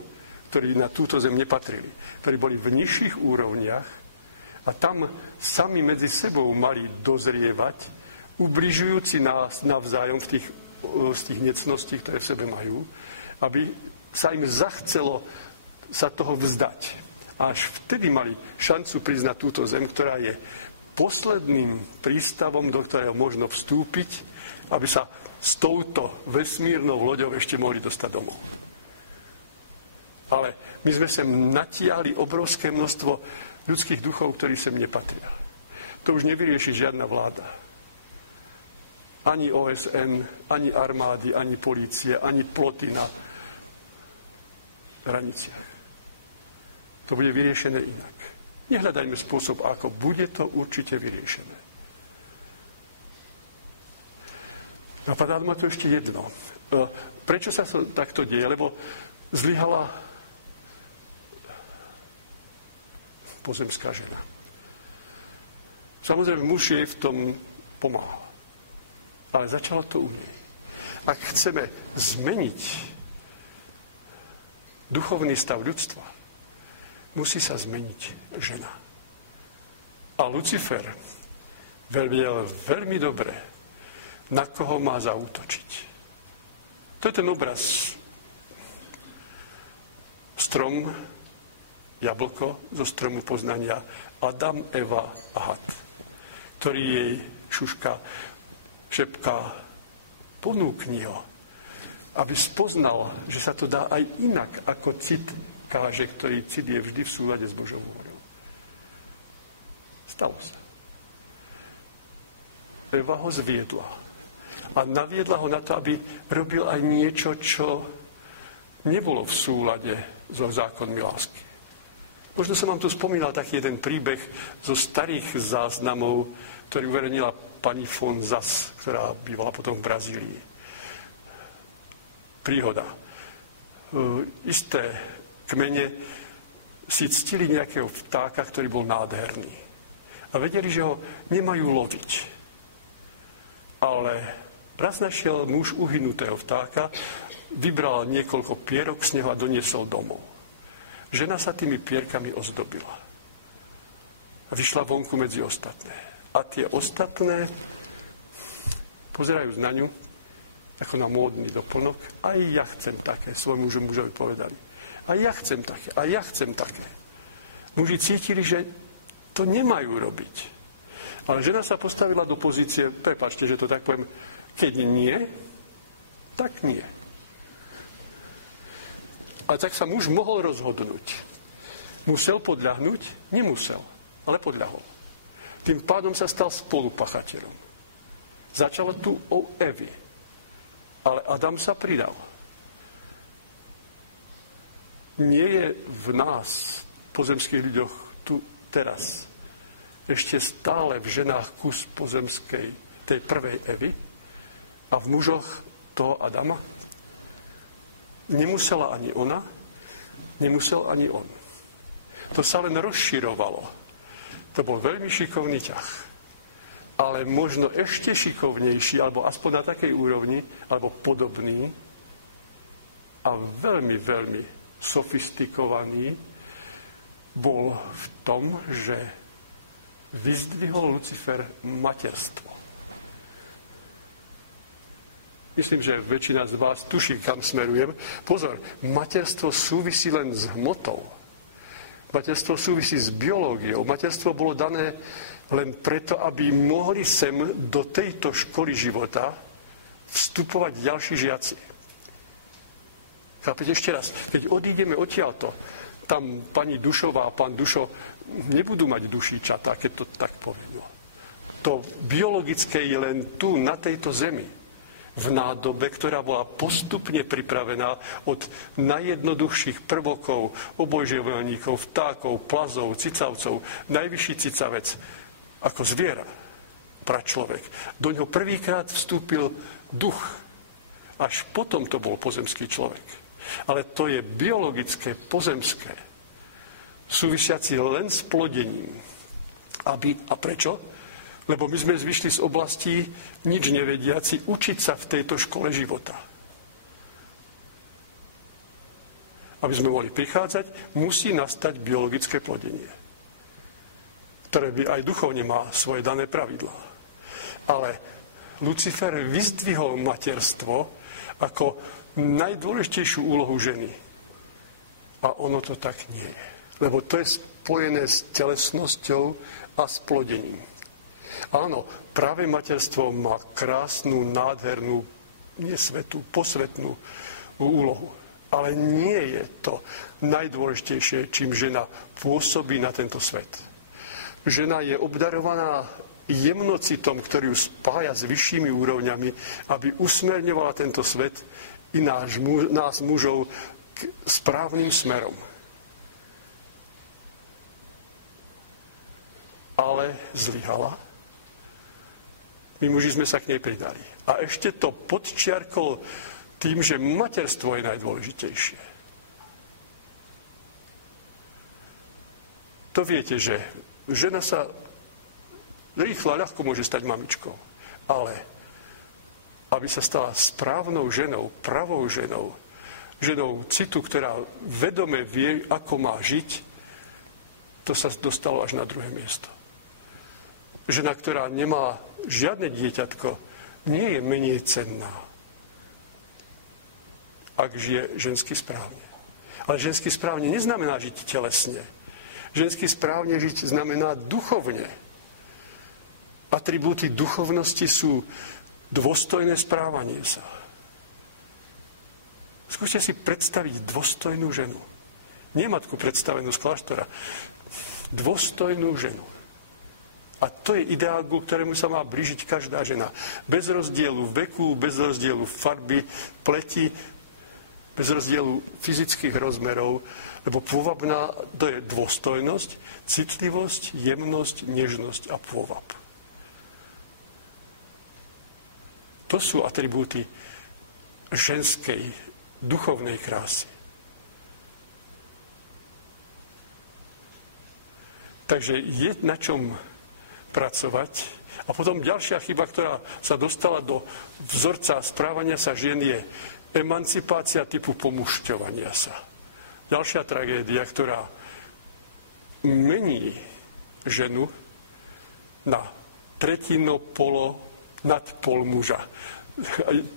ktorí na túto zem nepatrili, ktorí boli v nižších úrovniach a tam sami medzi sebou mali dozrievať, ubližujúci nás navzájom z tých necností, ktoré v sebe majú, aby sa im zachcelo sa toho vzdať. A až vtedy mali šancu prísť na túto zem, ktorá je posledným prístavom, do ktorého možno vstúpiť, aby sa s touto vesmírnou loďou ešte mohli dostať domov. Ale my sme sem natiahli obrovské množstvo ľudských duchov, ktorí sem nepatria. To už nevyrieši žiadna vláda. Ani OSN, ani armády, ani polície, ani ploty na hraniciach. To bude vyriešené inak. Nehľadajme spôsob, ako bude to určite vyriešené. Napadá ma to ešte jedno. Prečo sa to takto deje? Lebo zlyhala pozemská žena. Samozrejme, muž jej v tom pomáhal. Ale začalo to u nej. Ak chceme zmeniť duchovný stav ľudstva, musí sa zmeniť žena. A Lucifer vedel veľmi dobre, na koho má zaútočiť. To je ten obraz. Strom, jablko zo stromu poznania, Adam, Eva a had, ktorý jej šepká, ponúkni ho, aby spoznal, že sa to dá aj inak, ako cit káže, ktorý cit je vždy v súlade s Božou vôľou. Stalo sa. Eva ho zviedla. A naviedla ho na to, aby robil aj niečo, čo nebolo v súlade so zákonmi lásky. Možno som vám tu spomínal taký jeden príbeh zo starých záznamov, ktorý uverejnila pani von Zas, ktorá bývala potom v Brazílii. Príhoda. Isté kmene si ctili nejakého vtáka, ktorý bol nádherný. A vedeli, že ho nemajú loviť. Ale raz našiel muž uhynutého vtáka, vybral niekoľko pierok z neho a doniesol domov. Žena sa tými pierkami ozdobila. A vyšla vonku medzi ostatné. A tie ostatné pozerajú na ňu, ako na módny doplnok. Aj ja chcem také, svojmu mužovi povedali. A ja chcem také, a ja chcem také. Muži cítili, že to nemajú robiť. Ale žena sa postavila do pozície, prepáčte, že to tak poviem, keď nie, tak nie. A tak sa muž mohol rozhodnúť. Musel podľahnúť? Nemusel, ale podľahol. Tým pádom sa stal spolupachateľom. Začalo tu o Evi, ale Adam sa pridal. Nie je v nás, pozemských ľuďoch, tu teraz, ešte stále v ženách kus pozemskej, tej prvej Evy a v mužoch toho Adama? Nemusela ani ona, nemusel ani on. To sa len rozširovalo. To bol veľmi šikovný ťah. Ale možno ešte šikovnejší, alebo aspoň na takej úrovni, alebo podobný a veľmi, veľmi sofistikovaný bol v tom, že vyzdvihol Lucifer materstvo. Myslím, že väčšina z vás tuší, kam smerujem. Pozor, materstvo súvisí len s hmotou. Materstvo súvisí s biológiou. Materstvo bolo dané len preto, aby mohli sem do tejto školy života vstupovať ďalší žiaci. Chápete ešte raz? Keď odídeme odtiaľto, tam pani Dušová a pán Dušo nebudú mať dušíčatá, keď to tak poviem. To biologické je len tu, na tejto zemi. V nádobe, ktorá bola postupne pripravená od najjednoduchších prvokov, obojživelníkov, vtákov, plazov, cicavcov, najvyšší cicavec, ako zviera, pračloveek. Do ňoho prvýkrát vstúpil duch. Až potom to bol pozemský človek. Ale to je biologické, pozemské, súvisiaci len s plodením. A prečo? Lebo my sme vyšli z oblasti nič nevediaci učiť sa v tejto škole života. Aby sme mohli prichádzať, musí nastať biologické plodenie, ktoré by aj duchovne má svoje dané pravidlá. Ale Lucifer vyzdvihol materstvo ako najdôležitejšiu úlohu ženy. A ono to tak nie je. Lebo to je spojené s telesnosťou a s plodením. Áno, práve materstvo má krásnu, nádhernú, nesvetú, posvetnú úlohu. Ale nie je to najdôležitejšie, čím žena pôsobí na tento svet. Žena je obdarovaná jemnocitom, ktorý ju spája s vyššími úrovňami, aby usmerňovala tento svet i nás mužov k správnym smerom. Ale zlyhala. My muži sme sa k nej pridali. A ešte to podčiarkol tým, že materstvo je najdôležitejšie. To viete, že žena sa rýchlo a ľahko môže stať mamičkou. Ale aby sa stala správnou ženou, pravou ženou, ženou citu, ktorá vedome vie, ako má žiť, to sa dostalo až na druhé miesto. Žena, ktorá nemá žiadne dieťatko, nie je menej cenná, ak žije žensky správne. Ale žensky správne neznamená žiť telesne. Žensky správne žiť znamená duchovne. Atribúty duchovnosti sú dôstojné správanie sa. Skúste si predstaviť dôstojnú ženu. Nie matku predstavenú z kláštora. Dôstojnú ženu. A to je ideál, ku ktorému sa má blížiť každá žena. Bez rozdielu veku, bez rozdielu farby, pleti, bez rozdielu fyzických rozmerov, lebo pôvabná to je dôstojnosť, citlivosť, jemnosť, nežnosť a pôvab. To sú atribúty ženskej, duchovnej krásy. Takže je na čom pracovať. A potom ďalšia chyba, ktorá sa dostala do vzorca správania sa žien, je emancipácia typu pomušťovania sa. Ďalšia tragédia, ktorá mení ženu na tretino, polo, nad pol muža.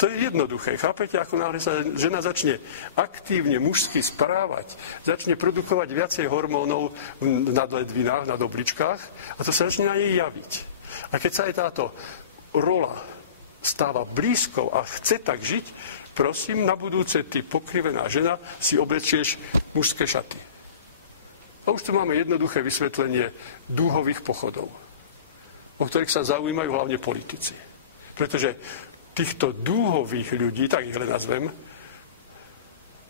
To je jednoduché. Chápete, ako náhle sa žena začne aktívne mužsky správať, začne produkovať viacej hormónov v nadledvinách, na obličkách a to sa začne na nej javiť. A keď sa aj táto rola stáva blízkou a chce tak žiť, prosím, na budúce ty pokrivená žena si oblečieš mužské šaty. A už tu máme jednoduché vysvetlenie dúhových pochodov. o ktorých sa zaujímajú hlavne politici. Pretože týchto dúhových ľudí, tak ich len nazvem,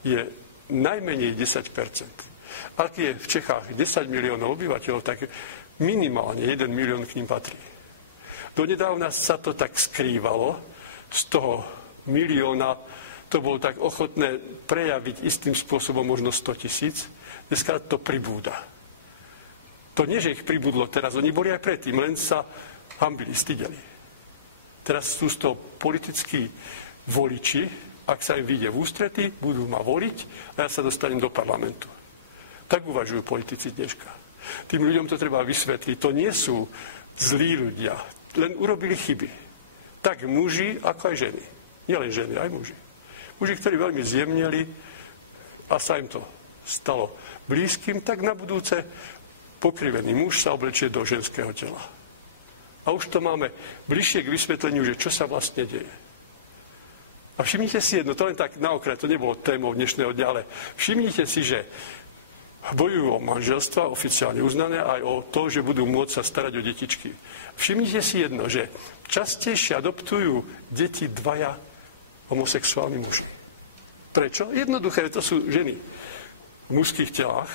je najmenej 10%. Ak je v Čechách 10 miliónov obyvateľov, tak minimálne 1 milión k ním patrí. Donedávna sa to tak skrývalo, z toho milióna to bolo tak ochotné prejaviť istým spôsobom možno 100 000. Dneska to pribúda. To nie, že ich pribudlo teraz, oni boli aj predtým, len sa hanbili, stydeli. Teraz sú z toho politickí voliči, ak sa im vyjde v ústrety, budú ma voliť a ja sa dostanem do parlamentu. Tak uvažujú politici dneška. Tým ľuďom to treba vysvetliť. To nie sú zlí ľudia, len urobili chyby. Tak muži, ako aj ženy. Nielen ženy, aj muži. Muži, ktorí veľmi zjemneli a sa im to stalo blízkym, tak na budúce pokrivený muž sa oblečie do ženského tela. A už to máme bližšie k vysvetleniu, že čo sa vlastne deje. A všimnite si jedno, to len tak na okraj, to nebolo témou dnešného dňa, ale všimnite si, že bojujú o manželstva, oficiálne uznané, aj o to, že budú môcť sa starať o detičky. Všimnite si jedno, že častejšie adoptujú deti dvaja homosexuálni muži. Prečo? Jednoduché, to sú ženy v mužských telách,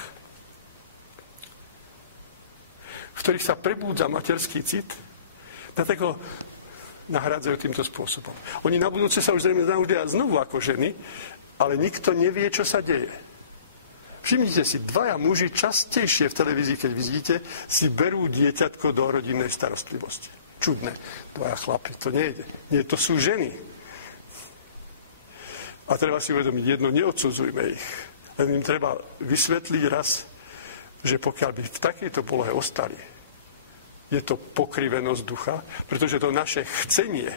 v ktorých sa prebúdza materský cit, na tak ho nahrádzajú týmto spôsobom. Oni na budúce sa už zrejme naučia znovu ako ženy, ale nikto nevie, čo sa deje. Všimnite si, dvaja muži častejšie v televízii, keď vidíte, si berú dieťatko do rodinnej starostlivosti. Čudné. Dvaja chlapi, to nejde. Nie, to sú ženy. A treba si uvedomiť jedno, neodsudzujme ich. Len im treba vysvetliť raz, že pokiaľ by v takejto polohe ostali, je to pokrivenosť ducha, pretože to naše chcenie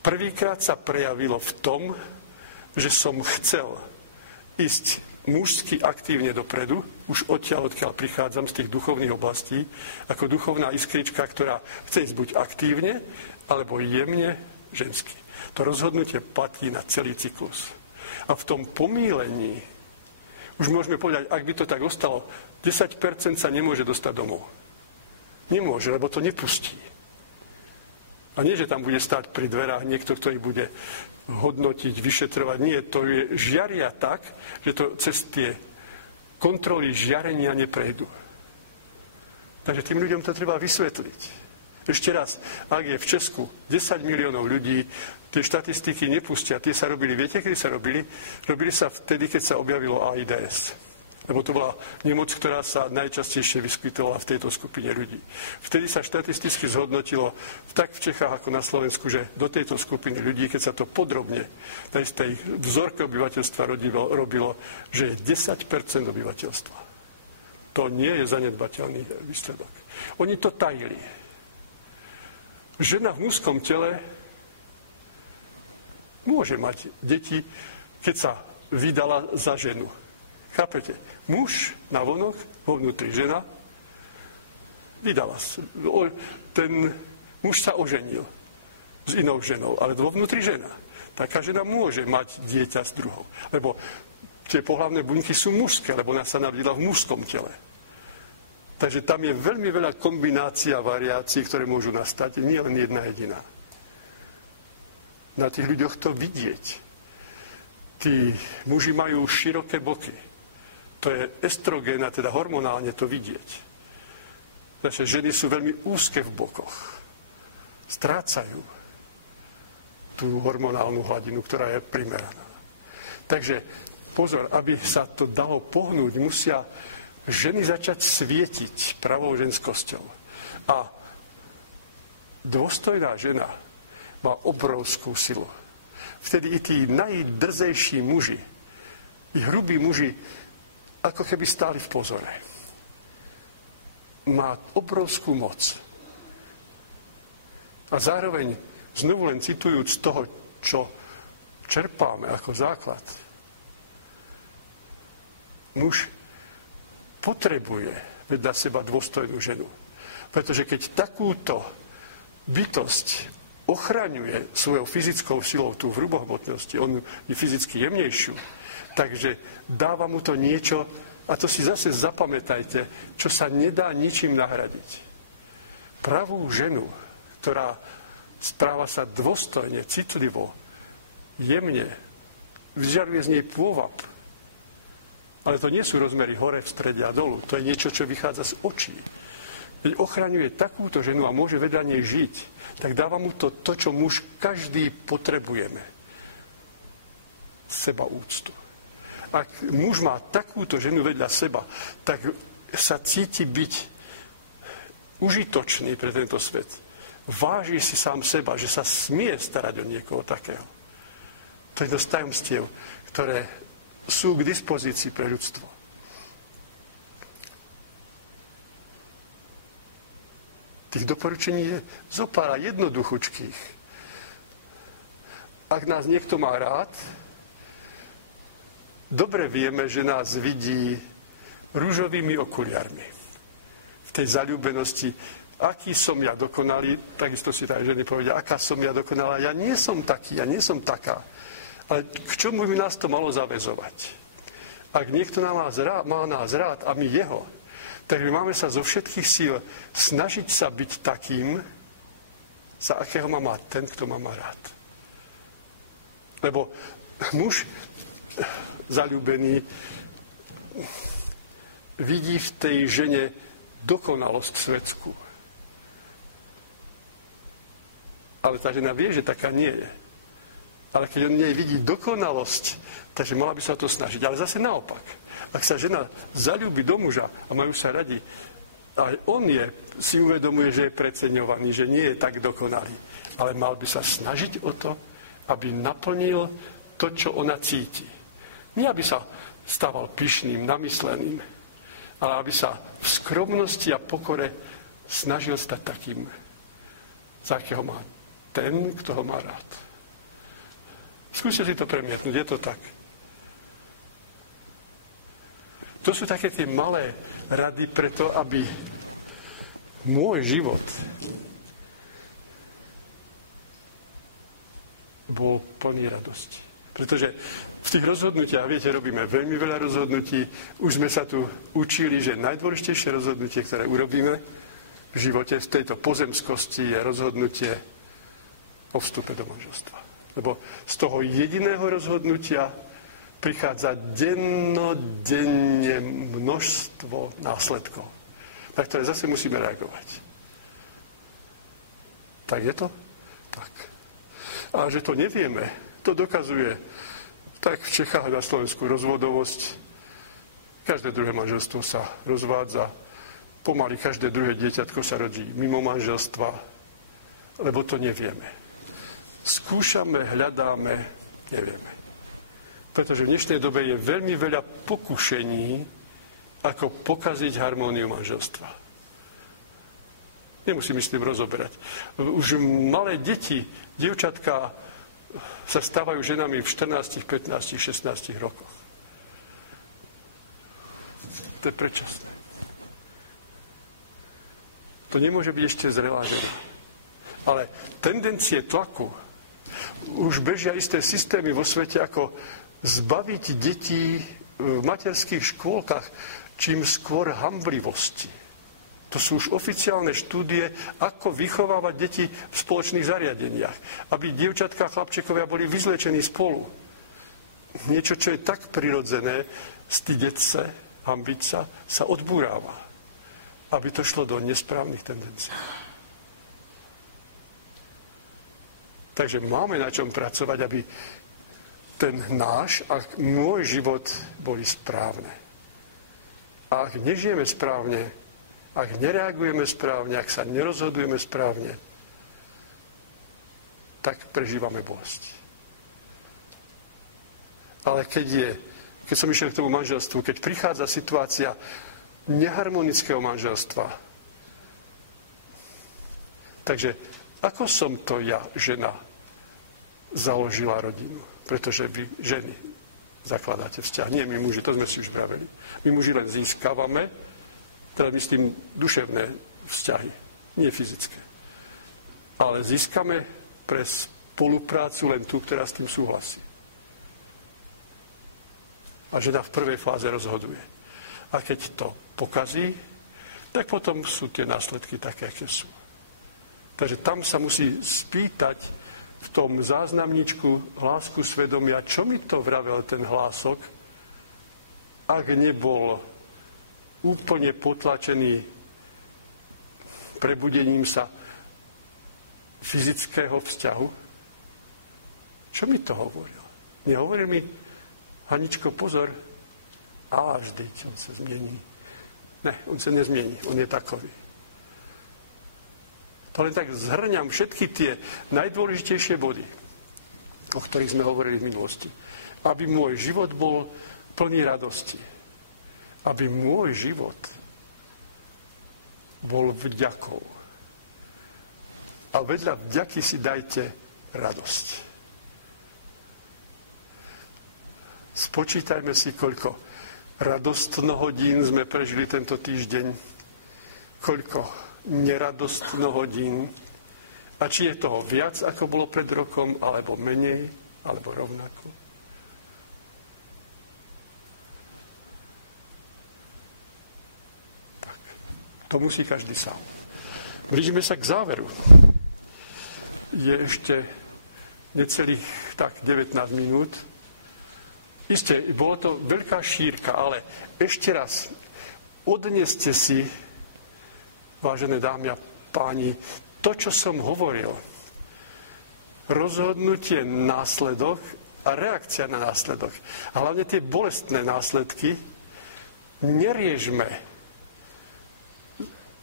prvýkrát sa prejavilo v tom, že som chcel ísť mužsky aktívne dopredu, už odkiaľ prichádzam z tých duchovných oblastí, ako duchovná iskrička, ktorá chce ísť buď aktívne, alebo jemne žensky. To rozhodnutie platí na celý cyklus. A v tom pomílení, už môžeme povedať, ak by to tak ostalo, 10% sa nemôže dostať domov. Nemôže, lebo to nepustí. A nie, že tam bude stáť pri dverách niekto, ktorý bude hodnotiť, vyšetrovať. Nie, to je žiaria tak, že to cez tie kontroly žiarenia neprejdú. Takže tým ľuďom to treba vysvetliť. Ešte raz, ak je v Česku 10 miliónov ľudí, tie štatistiky nepustia. Tie sa robili, viete, kedy sa robili? Robili sa vtedy, keď sa objavilo AIDS. Lebo to bola nemoc, ktorá sa najčastejšie vyskytovala v tejto skupine ľudí. Vtedy sa štatisticky zhodnotilo, tak v Čechách ako na Slovensku, že do tejto skupiny ľudí, keď sa to podrobne z tej vzorky obyvateľstva robilo, že je 10% obyvateľstva. To nie je zanedbateľný výsledok. Oni to tajili. Žena v mužskom tele môže mať deti, keď sa vydala za ženu. Chápete? Muž na vonok, vo vnútri žena, vydala sa. Ten muž sa oženil s inou ženou, ale vo vnútri žena. Taká žena môže mať dieťa s druhou. Lebo tie pohlavné buňky sú mužské, lebo ona sa narodila v mužskom tele. Takže tam je veľmi veľa kombinácií a variácií, ktoré môžu nastať, nie len jedna jediná. Na tých ľuďoch to vidieť. Tí muži majú široké boky. To je estrogén, a teda hormonálne to vidieť. Naše ženy sú veľmi úzke v bokoch. Strácajú tú hormonálnu hladinu, ktorá je primeraná. Takže pozor, aby sa to dalo pohnúť, musia ženy začať svietiť pravou ženskosťou. A dôstojná žena má obrovskú silu. Vtedy i tí najdrzejší muži, i hrubí muži, ako keby stáli v pozore. Má obrovskú moc. A zároveň, znovu len citujúc toho, čo čerpáme ako základ, muž potrebuje vedľa seba dôstojnú ženu. Pretože keď takúto bytosť ochraňuje svojou fyzickou silou tú v hrubohmotnosti, on je fyzicky jemnejšiu, takže dáva mu to niečo, a to si zase zapamätajte, čo sa nedá ničím nahradiť. pravú ženu, ktorá správa sa dôstojne, citlivo, jemne, vyžaruje z nej pôvab. Ale to nie sú rozmery hore, v strede a dolu. To je niečo, čo vychádza z očí. Keď ochraňuje takúto ženu a môže vedľa nej žiť, tak dáva mu to, čo muž každý potrebujeme. Sebaúctu. Ak muž má takúto ženu vedľa seba, tak sa cíti byť užitočný pre tento svet. Váži si sám seba, že sa smie starať o niekoho takého. To je jedno z tajomstiev, ktoré sú k dispozícii pre ľudstvo. Tých doporučení je zopár jednoduchučkých. Ak nás niekto má rád, dobre vieme, že nás vidí ružovými okuliarmi. V tej zaľúbenosti, aký som ja dokonalý, takisto si tá ženy povedia, aká som ja dokonalá, ja nie som taký, ja nie som taká. Ale k čomu by nás to malo zaväzovať? Ak niekto má nás rád a my jeho, tak my máme sa zo všetkých síl snažiť sa byť takým, za akého má ten, kto má rád. Lebo muž zaľúbený vidí v tej žene dokonalosť svetskú. Ale tá žena vie, že taká nie je. Ale keď on nej vidí dokonalosť, takže mala by sa to snažiť. Ale zase naopak. Ak sa žena zaľúbi do muža a majú sa radi, aj on si uvedomuje, že je preceňovaný, že nie je tak dokonalý. Ale mal by sa snažiť o to, aby naplnil to, čo ona cíti. Nie, aby sa stával pyšným, namysleným, ale aby sa v skromnosti a pokore snažil stať takým, za akého má ten, kto ho má rád. Skúste si to premietnúť, je to tak. To sú také tie malé rady preto, aby môj život bol plný radosti. Pretože v tých rozhodnutiach, viete, robíme veľmi veľa rozhodnutí. Už sme sa tu učili, že najdôležitejšie rozhodnutie, ktoré urobíme v živote, v tejto pozemskosti, je rozhodnutie o vstupe do manželstva. Lebo z toho jediného rozhodnutia prichádza dennodenne množstvo následkov, na ktoré zase musíme reagovať. Tak je to? Tak. A že to nevieme, to dokazuje tak v Čechách a na Slovensku rozvodovosť. Každé druhé manželstvo sa rozvádza. Pomaly každé druhé dieťatko sa rodí mimo manželstva, lebo to nevieme. Skúšame, hľadáme, nevieme. Pretože v dnešnej dobe je veľmi veľa pokušení, ako pokaziť harmóniu manželstva. Nemusím s tým rozoberať. Už malé deti, dievčatka sa stávajú ženami v 14, 15, 16 rokoch. To je predčasné. To nemôže byť ešte zrelá žena. Ale tendencie tlaku, už bežia isté systémy vo svete, ako zbaviť detí v materských škôlkach čím skôr hamblivosti. To sú už oficiálne štúdie, ako vychovávať deti v spoločných zariadeniach. Aby dievčatka a chlapčekovia boli vyzlečení spolu. Niečo, čo je tak prirodzené, stydeť sa, hambiť sa odbúráva. Aby to šlo do nesprávnych tendencií. Takže máme na čom pracovať, aby ten náš a môj život boli správne. A ak nežijeme správne, ak nereagujeme správne, ak sa nerozhodujeme správne, tak prežívame bolesť. Ale keď som išiel k tomu manželstvu, keď prichádza situácia neharmonického manželstva, takže ako som to ja, žena, založila rodinu? Pretože vy, ženy, zakladáte vzťah. Nie my muži, to sme si už vraveli. My muži len získavame, teda myslím duševné vzťahy, nie fyzické. Ale získame pre spoluprácu len tú, ktorá s tým súhlasí. A žena v prvej fáze rozhoduje. A keď to pokazí, tak potom sú tie následky také, aké sú. Takže tam sa musí spýtať v tom záznamníčku hlásku svedomia, čo mi to vravel ten hlások, ak nebol úplne potlačený prebudením sa fyzického vzťahu. Čo mi to hovoril? Nehovoril mi, Haničko, pozor, a vždyť on sa zmení. Ne, on sa nezmení, on je takový. To len tak zhrňam všetky tie najdôležitejšie body, o ktorých sme hovorili v minulosti. Aby môj život bol plný radosti. Aby môj život bol vďakou. A vedľa vďaky si dajte radosť. Spočítajme si, koľko radostnohodín sme prežili tento týždeň, koľko neradostnohodín, a či je toho viac, ako bolo pred rokom, alebo menej, alebo rovnako. Tak, to musí každý sám. Blížime sa k záveru. Je ešte necelých tak 19 minút. Isté, bolo to veľká šírka, ale ešte raz, odneste si, vážené dámy a páni, to, čo som hovoril. Rozhodnutie, následok a reakcia na následok. A hlavne tie bolestné následky neriežme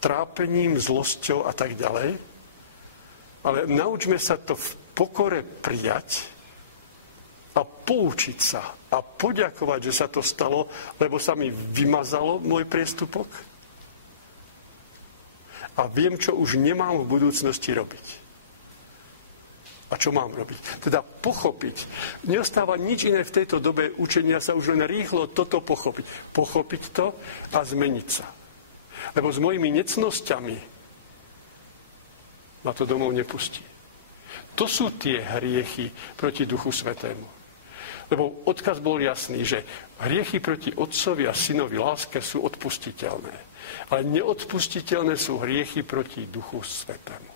trápením, zlosťou a tak ďalej, ale naučme sa to v pokore prijať a poučiť sa a poďakovať, že sa to stalo, lebo sa mi vymazalo môj priestupok a viem, čo už nemám v budúcnosti robiť. A čo mám robiť? Teda pochopiť. Neostáva nič iné v tejto dobe učenia sa, už len rýchlo toto pochopiť. Pochopiť to a zmeniť sa. Lebo s mojimi necnosťami ma to domov nepustí. To sú tie hriechy proti Duchu Svätému. Lebo odkaz bol jasný, že hriechy proti Otcovi a Synovi láske sú odpustiteľné. Ale neodpustiteľné sú hriechy proti Duchu Svätému.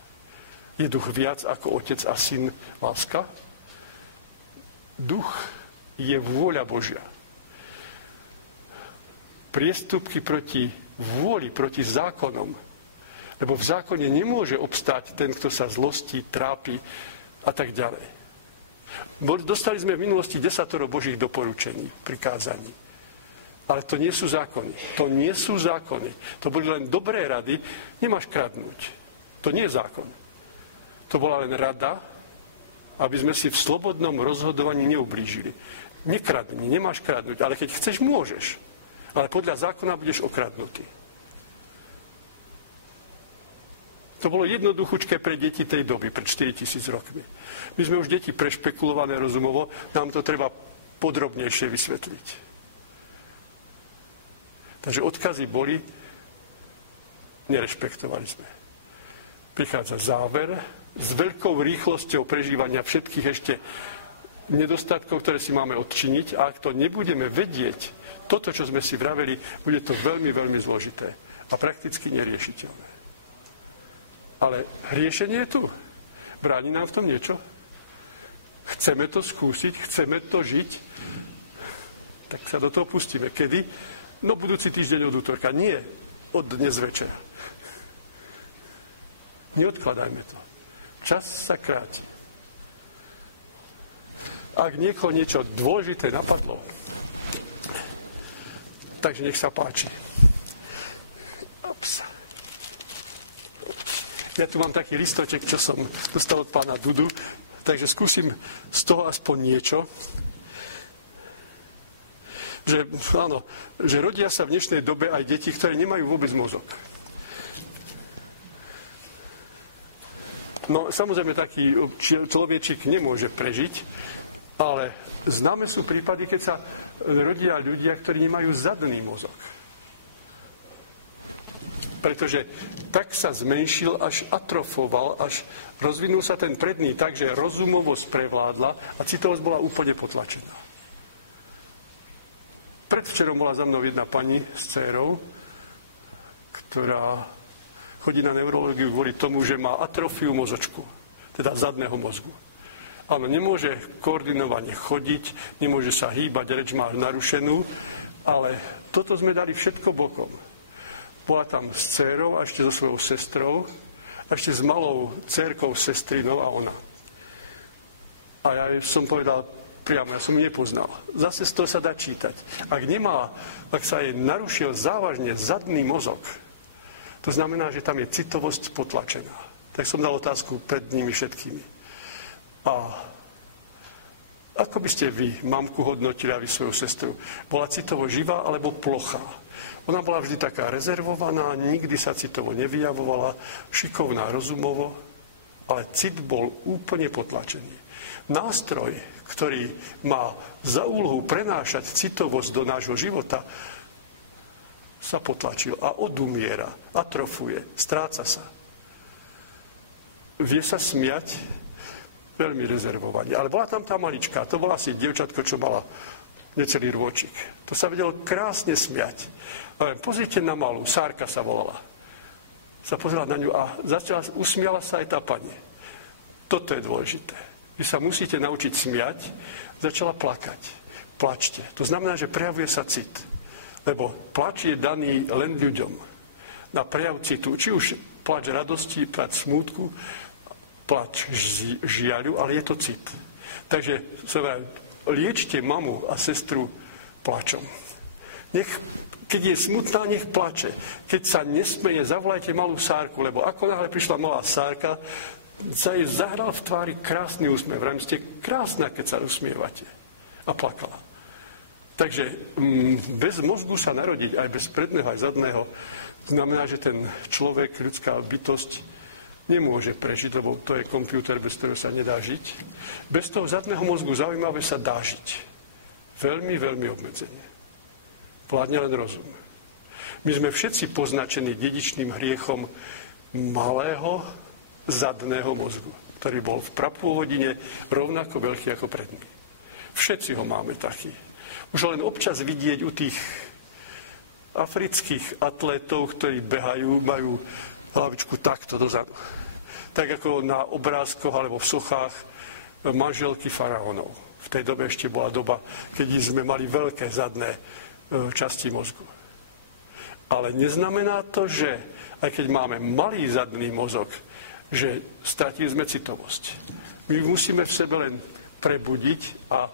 Je duch viac ako Otec a Syn láska? Duch je vôľa Božia. Priestupky proti vôli, proti zákonom. Lebo v zákone nemôže obstáť ten, kto sa zlostí, trápi a tak ďalej. Dostali sme v minulosti 10 Božích doporučení, prikázaní. Ale to nie sú zákony. To nie sú zákony. To boli len dobré rady. Nemáš kradnúť. To nie je zákon. To bola len rada, aby sme si v slobodnom rozhodovaní neublížili. Nekradni, nemáš kradnúť. Ale keď chceš, môžeš. Ale podľa zákona budeš okradnutý. To bolo jednoduchučké pre deti tej doby, pred 4000 rokmi. My sme už deti prešpekulované rozumovo, nám to treba podrobnejšie vysvetliť. Takže odkazy boli, nerešpektovali sme. Prichádza záver s veľkou rýchlosťou prežívania všetkých ešte nedostatkov, ktoré si máme odčiniť, a ak to nebudeme vedieť, toto, čo sme si vraveli, bude to veľmi, veľmi zložité a prakticky neriešiteľné. Ale riešenie je tu. Bráni nám v tom niečo? Chceme to skúsiť, chceme to žiť, tak sa do toho pustíme. Kedy? No budúci týždeň od útorka. Nie od dnes večera. Neodkladajme to. Čas sa kráti. Ak niekoho niečo dôležité napadlo, takže nech sa páči. Ups. Ja tu mám taký listoček, čo som dostal od pána Dudu, takže skúsim z toho aspoň niečo. Že, áno, že rodia sa v dnešnej dobe aj deti, ktoré nemajú vôbec mozog. No, samozrejme, taký človečík nemôže prežiť, ale známe sú prípady, keď sa rodia ľudia, ktorí nemajú zadný mozog. Pretože tak sa zmenšil, až atrofoval, až rozvinul sa ten predný tak, že rozumovosť prevládla a citovosť bola úplne potlačená. Predvčerom bola za mnou jedna pani s dcérou, ktorá chodí na neurológiu kvôli tomu, že má atrofiu mozočku, teda zadného mozgu. Áno, nemôže koordinovane chodiť, nemôže sa hýbať, reč má narušenú, ale toto sme dali všetko bokom. Bola tam s dcérou a ešte so svojou sestrou, a ešte s malou dcérkou, sestrinou a ona. A ja som povedal priamo, ja som ju nepoznal. Zase z toho sa dá čítať. Ak sa jej narušil závažne zadný mozog, to znamená, že tam je citovosť potlačená. Tak som dal otázku pred nimi všetkými. A ako by ste vy, mamku, hodnotili a vy svoju sestru? Bola citovo živá alebo plochá? Ona bola vždy taká rezervovaná, nikdy sa citovo nevyjavovala, šikovná rozumovo, ale cit bol úplne potlačený. Nástroj, ktorý má za úlohu prenášať citovosť do nášho života, sa potlačil a odumiera, atrofuje, stráca sa. Vie sa smiať veľmi rezervovane. Ale bola tam tá malička, to bola asi dievčatko, čo mala necelý rôčik. To sa vedelo krásne smiať. Ale pozrite na malú, Sárka sa volala. Sa pozrela na ňu a usmiala sa aj tá pani. Toto je dôležité. Vy sa musíte naučiť smiať, začala plakať. Plačte. To znamená, že prejavuje sa cit. Lebo plač je daný len ľuďom. Na prejav citu, či už plač radosti, plač smútku, plač žiaľu, ale je to cit. Takže liečte mamu a sestru plačom. Keď je smutná, nech plače. Keď sa nesmeje, zavolajte malú Sárku, lebo ako náhle prišla malá Sárka, sa jej zahral v tvári krásny úsmev. Vrajme, ste krásna, keď sa usmievate. A plakala. Takže bez mozgu sa narodiť, aj bez predného, aj zadného, znamená, že ten človek, ľudská bytosť, nemôže prežiť, lebo to je počítač, bez ktorého sa nedá žiť. Bez toho zadného mozgu zaujímavé sa dá žiť. Veľmi, veľmi obmedzenie. Vládne len rozum. My sme všetci poznačení dedičným hriechom malého zadného mozgu, ktorý bol v prapôvodine rovnako veľký ako predný. Všetci ho máme taký. Už len občas vidieť u tých afrických atlétov, ktorí behajú, majú hlavičku takto dozadu. Tak ako na obrázkoch alebo v sochách manželky faraónov. V tej dobe ešte bola doba, keď sme mali veľké zadné časti mozgu. Ale neznamená to, že aj keď máme malý zadný mozog, že stratili sme citovosť. My musíme v sebe len prebudiť a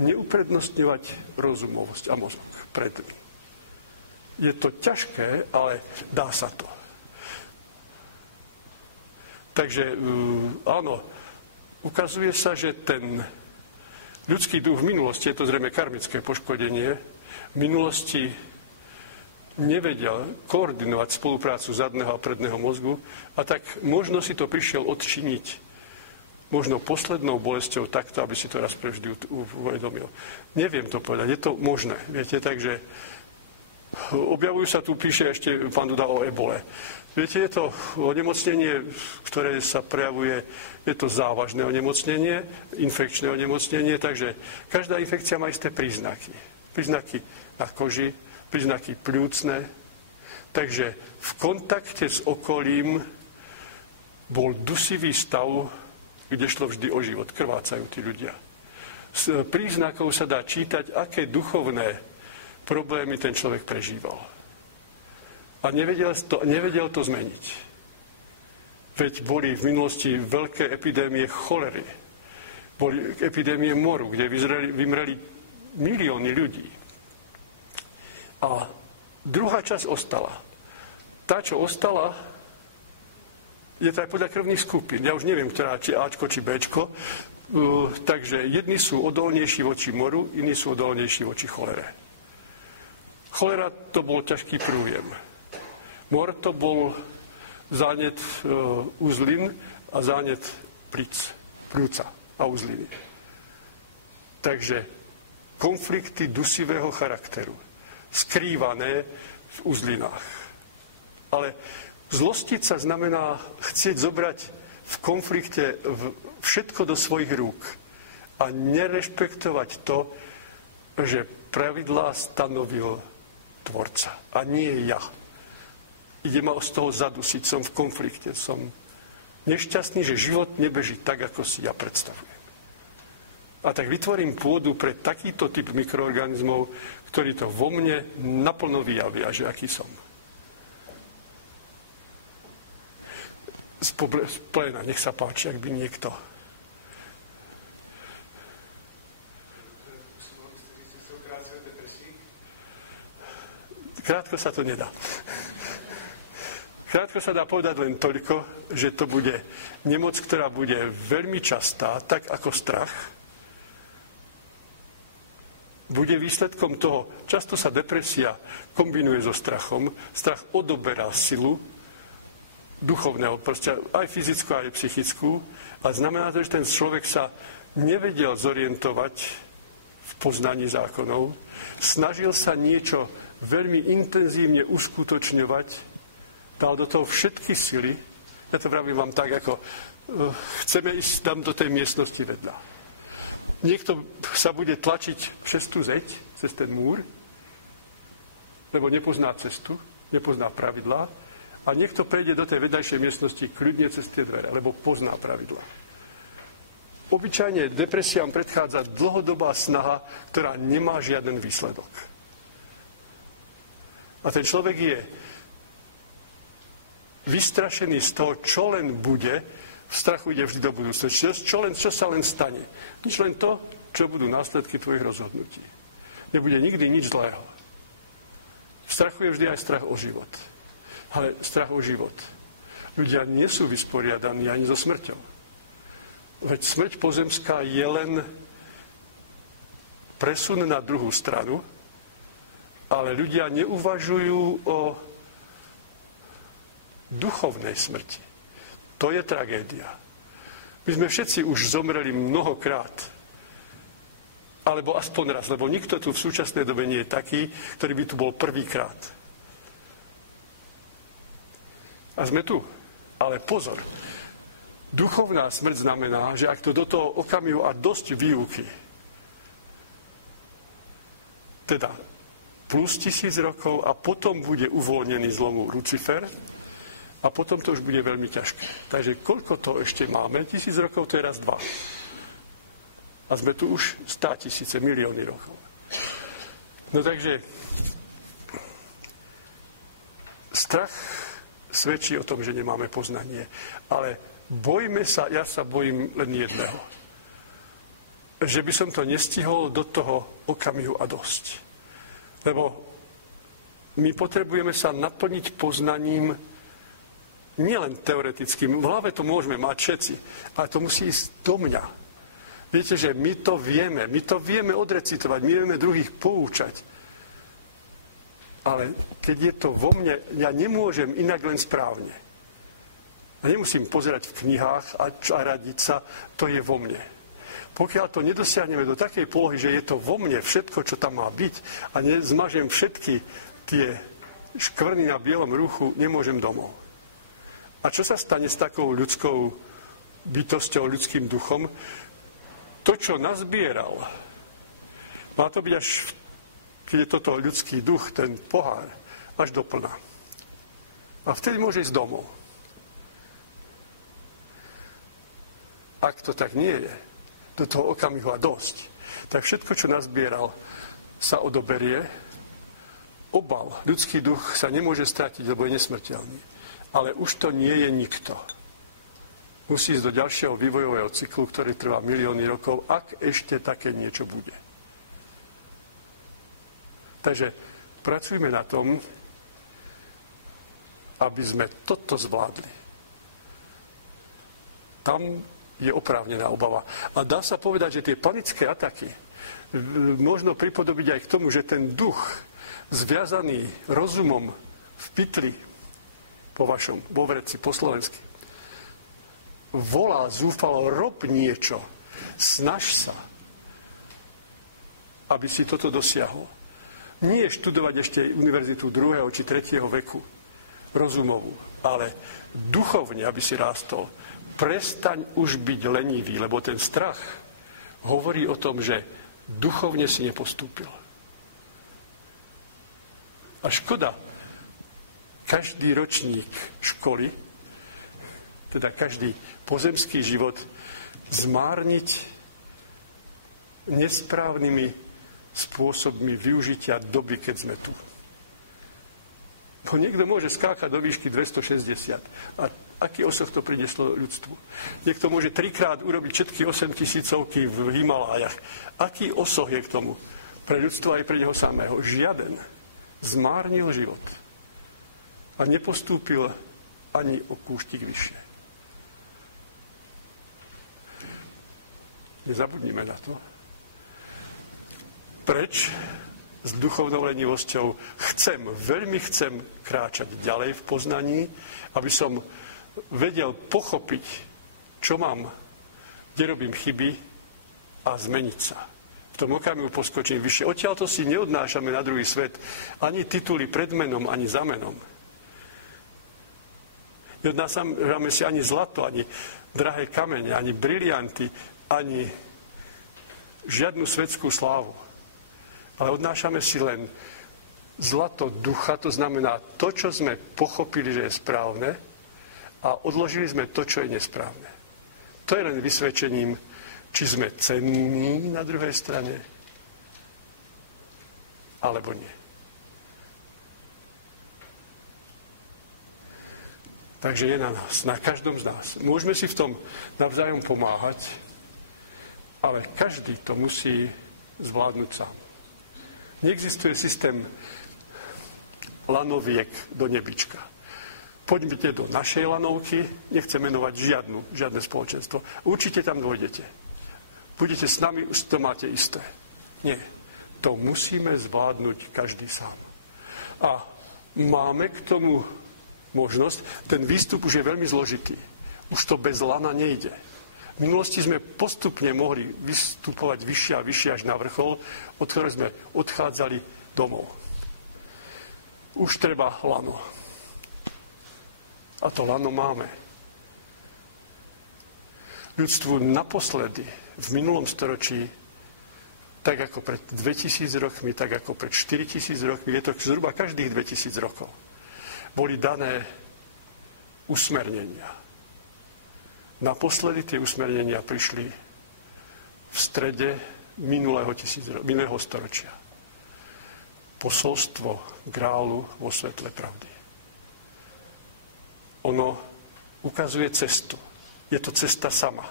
neuprednostňovať rozumovosť a mozog pred tým. Je to ťažké, ale dá sa to. Takže áno, ukazuje sa, že ten ľudský duch v minulosti, je to zrejme karmické poškodenie, v minulosti nevedel koordinovať spoluprácu zadného a predného mozgu a tak možno si to prišiel odčiniť. Možno poslednou bolesťou takto, aby si to raz prevždy uvedomil. Neviem to povedať, je to možné, viete, takže objavujú sa tu, píše ešte pán Duda o ebole. Viete, je to onemocnenie, ktoré sa prejavuje, je to závažné onemocnenie, infekčné onemocnenie, takže každá infekcia má isté príznaky. Príznaky na koži, príznaky pľúcne. Takže v kontakte s okolím bol dusivý stav, kde šlo vždy o život. Krvácajú tí ľudia. Z príznakov sa dá čítať, aké duchovné problémy ten človek prežíval. A nevedel to zmeniť. Veď boli v minulosti veľké epidémie cholery. Boli epidémie moru, kde vymreli milióny ľudí. A druhá časť ostala. Tá, čo ostala, je to aj podľa krvných skupín. Ja už neviem, ktorá, či Ačko, či Bčko. Takže jedni sú odolnejší voči moru, iní sú odolnejší voči cholere. Cholera to bol ťažký prújem. Mor to bol zánet uzlin a zánet pľúca a uzliny. Takže konflikty dusivého charakteru, skrývané v uzlinách. Ale zlostiť sa znamená chcieť zobrať v konflikte všetko do svojich rúk a nerešpektovať to, že pravidlá stanovil Tvorca a nie ja. ide ma z toho zadusiť, som v konflikte, som nešťastný, že život nebeží tak, ako si ja predstavujem. A tak vytvorím pôdu pre takýto typ mikroorganizmov, ktorí to vo mne naplno vyjavia, že aký som. Z pléna, nech sa páči, ak by niekto. Krátko sa to nedá. Krátko sa dá povedať len toľko, že to bude nemoc, ktorá bude veľmi častá, tak ako strach. Bude výsledkom toho, často sa depresia kombinuje so strachom. Strach odoberá silu duchovného, proste aj fyzickú, aj psychickú. A znamená to, že ten človek sa nevedel zorientovať v poznaní zákonov. Snažil sa niečo veľmi intenzívne uskutočňovať, dal do toho všetky sily. Ja to pravím vám tak, ako chceme ísť tam do tej miestnosti vedľa. Niekto sa bude tlačiť přes tú zeď, cez ten múr, lebo nepozná cestu, nepozná pravidlá, a niekto prejde do tej vedľajšej miestnosti kľudne cez tie dvere, lebo pozná pravidlá. Obyčajne depresiám predchádza dlhodobá snaha, ktorá nemá žiaden výsledok. A ten človek je vystrašený z toho, čo len bude, v strachu ide vždy do budúcnosti. Čo sa len stane. Nič len to, čo budú následky tvojich rozhodnutí. Nebude nikdy nič zlého. V strachu je vždy aj strach o život. Ale strach o život. Ľudia nie sú vysporiadaní ani so smrťou. Veď smrť pozemská je len presun na druhú stranu, ale ľudia neuvažujú o duchovnej smrti. To je tragédia. My sme všetci už zomreli mnohokrát. Alebo aspoň raz, lebo nikto tu v súčasnej dobe nie je taký, ktorý by tu bol prvýkrát. A sme tu. Ale pozor. Duchovná smrť znamená, že ak to do toho okamihu a dosť výuky, teda plus 1000 rokov a potom bude uvoľnený zlomu Lucifer, a potom to už bude veľmi ťažké. Takže koľko to ešte máme? 1000 rokov to je raz 2. A sme tu už 100 000, milióny rokov. No takže strach svedčí o tom, že nemáme poznanie. Ale bojme sa, ja sa bojím len jedného. Že by som to nestihol do toho okamihu a dosť. Lebo my potrebujeme sa naplniť poznaním nielen teoretickým, v hlave to môžeme mať všetci, ale to musí ísť do mňa. Viete, že my to vieme odrecitovať, my vieme druhých poučať. Ale keď je to vo mne, ja nemôžem inak len správne. A nemusím pozerať v knihách a radiť sa, to je vo mne. Pokiaľ to nedosiahneme do takej polohy, že je to vo mne všetko, čo tam má byť, a nezmažem všetky tie škvrny na bielom ruchu, nemôžem domov. A čo sa stane s takou ľudskou bytosťou, ľudským duchom? To, čo nazbieral, má to byť až, keď je toto ľudský duch, ten pohár, až do plna. A vtedy môže ísť domov. Ak to tak nie je, do toho okamihu a dosť, tak všetko, čo nazbieral, sa odoberie. Obal, ľudský duch sa nemôže stratiť, lebo je nesmrteľný. Ale už to nie je nikto. Musí ísť do ďalšieho vývojového cyklu, ktorý trvá milióny rokov, ak ešte také niečo bude. Takže pracujme na tom, aby sme toto zvládli. Tam je oprávnená obava. A dá sa povedať, že tie panické ataky možno pripodobiť aj k tomu, že ten duch zviazaný rozumom v pytli, po vašom, vo vreci, po slovensky, volá zúfalo, rob niečo, snaž sa, aby si toto dosiahol. Nie študovať ešte univerzitu 2. či 3. veku, rozumovú, ale duchovne, aby si rástol. Prestaň už byť lenivý, lebo ten strach hovorí o tom, že duchovne si nepostúpil. A škoda, každý ročník školy, teda každý pozemský život, zmárniť nesprávnymi spôsobmi využitia doby, keď sme tu. Bo niekto môže skákať do výšky 260. A aký osoch to prinieslo ľudstvu? Niekto môže 3-krát urobiť všetky 8 000 v Himalájach. Aký osoch je k tomu? Pre ľudstvo aj pre neho samého. Žiaden. Zmárnil život. A nepostúpil ani o kúštik vyššie. Nezabudnime na to. Preč s duchovnou lenivosťou veľmi chcem kráčať ďalej v poznaní, aby som vedel pochopiť, čo mám, kde robím chyby a zmeniť sa. V tom okamihu poskočím vyššie. Odtiaľto si neodnášame na druhý svet ani tituly pred menom, ani za menom. Neodnášame si ani zlato, ani drahé kamene, ani brilianty, ani žiadnu svetskú slávu. Ale odnášame si len zlato ducha, to znamená to, čo sme pochopili, že je správne, a odložili sme to, čo je nesprávne. To je len vysvedčením, či sme cenní na druhej strane, alebo nie. Takže je na nás, na každom z nás. Môžeme si v tom navzájom pomáhať, ale každý to musí zvládnuť sám. Neexistuje systém lanoviek do nebička. Poďte do našej lanovky, nechcem menovať žiadne spoločenstvo. Určite tam dôjdete. Budete s nami, už to máte isté. Nie. To musíme zvládnuť každý sám. A máme k tomu možnosť. Ten výstup už je veľmi zložitý. Už to bez lana nejde. V minulosti sme postupne mohli vystupovať vyššie a vyššie až na vrchol, od ktorého sme odchádzali domov. Už treba lano. A to lano máme. Ľudstvu naposledy v minulom storočí, tak ako pred 2000 rokmi, tak ako pred 4000 rokmi, je to zhruba každých 2000 rokov, boli dané usmernenia. Naposledy tie usmernenia prišli v strede minulého storočia. Posolstvo grálu vo svetle pravdy. Ono ukazuje cestu. Je to cesta sama.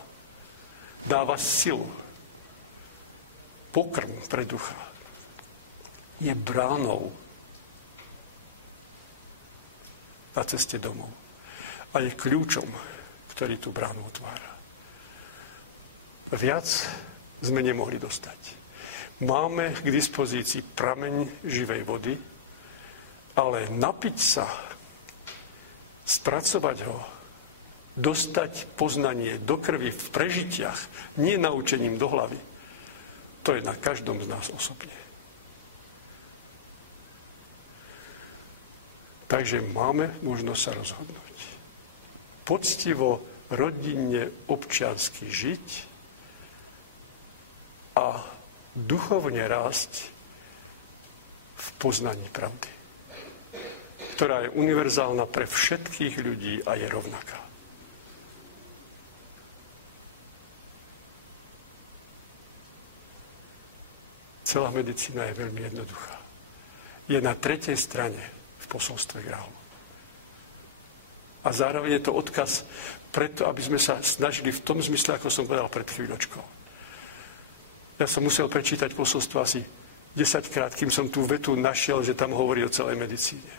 Dáva silu. Pokrm pre ducha. Je bránou na ceste domov. A je kľúčom, ktorý tú bránu otvára. Viac sme nemohli dostať. Máme k dispozícii prameň živej vody, ale napiť sa, spracovať ho, dostať poznanie do krvi v prežitiach, nie naučením do hlavy, to je na každom z nás osobne. Takže máme možnosť sa rozhodnúť. Poctivo, rodinne, občiansky žiť a duchovne rásť v poznaní pravdy, ktorá je univerzálna pre všetkých ľudí a je rovnaká. Celá medicína je veľmi jednoduchá. Je na tretej strane v posolstve grálu. A zároveň je to odkaz preto, aby sme sa snažili v tom zmysle, ako som povedal pred chvíľočkou. Ja som musel prečítať posolstvo asi 10-krát, kým som tú vetu našiel, že tam hovorí o celej medicíne.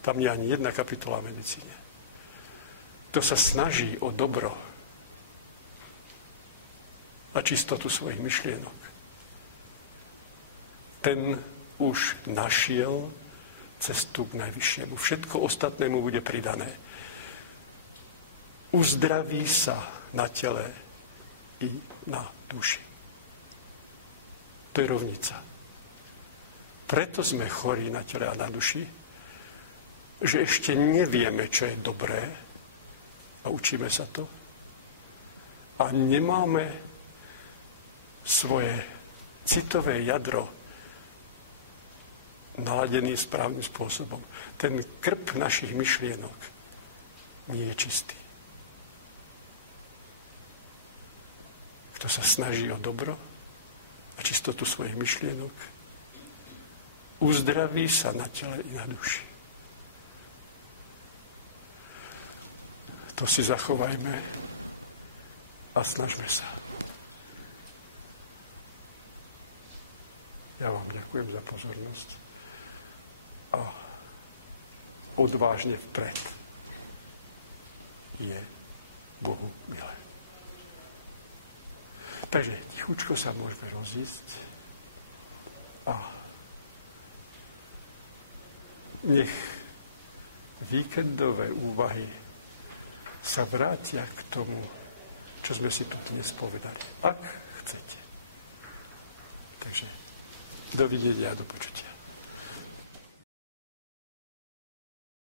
Tam nie je ani jedna kapitola o medicíne. To sa snaží o dobro a čistotu svojich myšlienok. Ten už našiel cestu k najvyššiemu. Všetko ostatnému bude pridané. Uzdraví sa na tele i na duši. To je rovnica. Preto sme chorí na tele a na duši, že ešte nevieme, čo je dobré a učíme sa to. A nemáme svoje citové jadro naladený správnym spôsobom. Ten krb našich myšlienok nie je čistý. Kto sa snaží o dobro a čistotu svojich myšlienok, uzdraví sa na tele i na duši. To si zachovajme a snažme sa. Ja vám ďakujem za pozornosť a odvážne vpred je Bohu milé. Takže tichučko sa môžeme rozísť a nech víkendové úvahy sa vrátia k tomu, čo sme si tu dnes povedali. Ak chcete. Takže dovidenia a do počutia.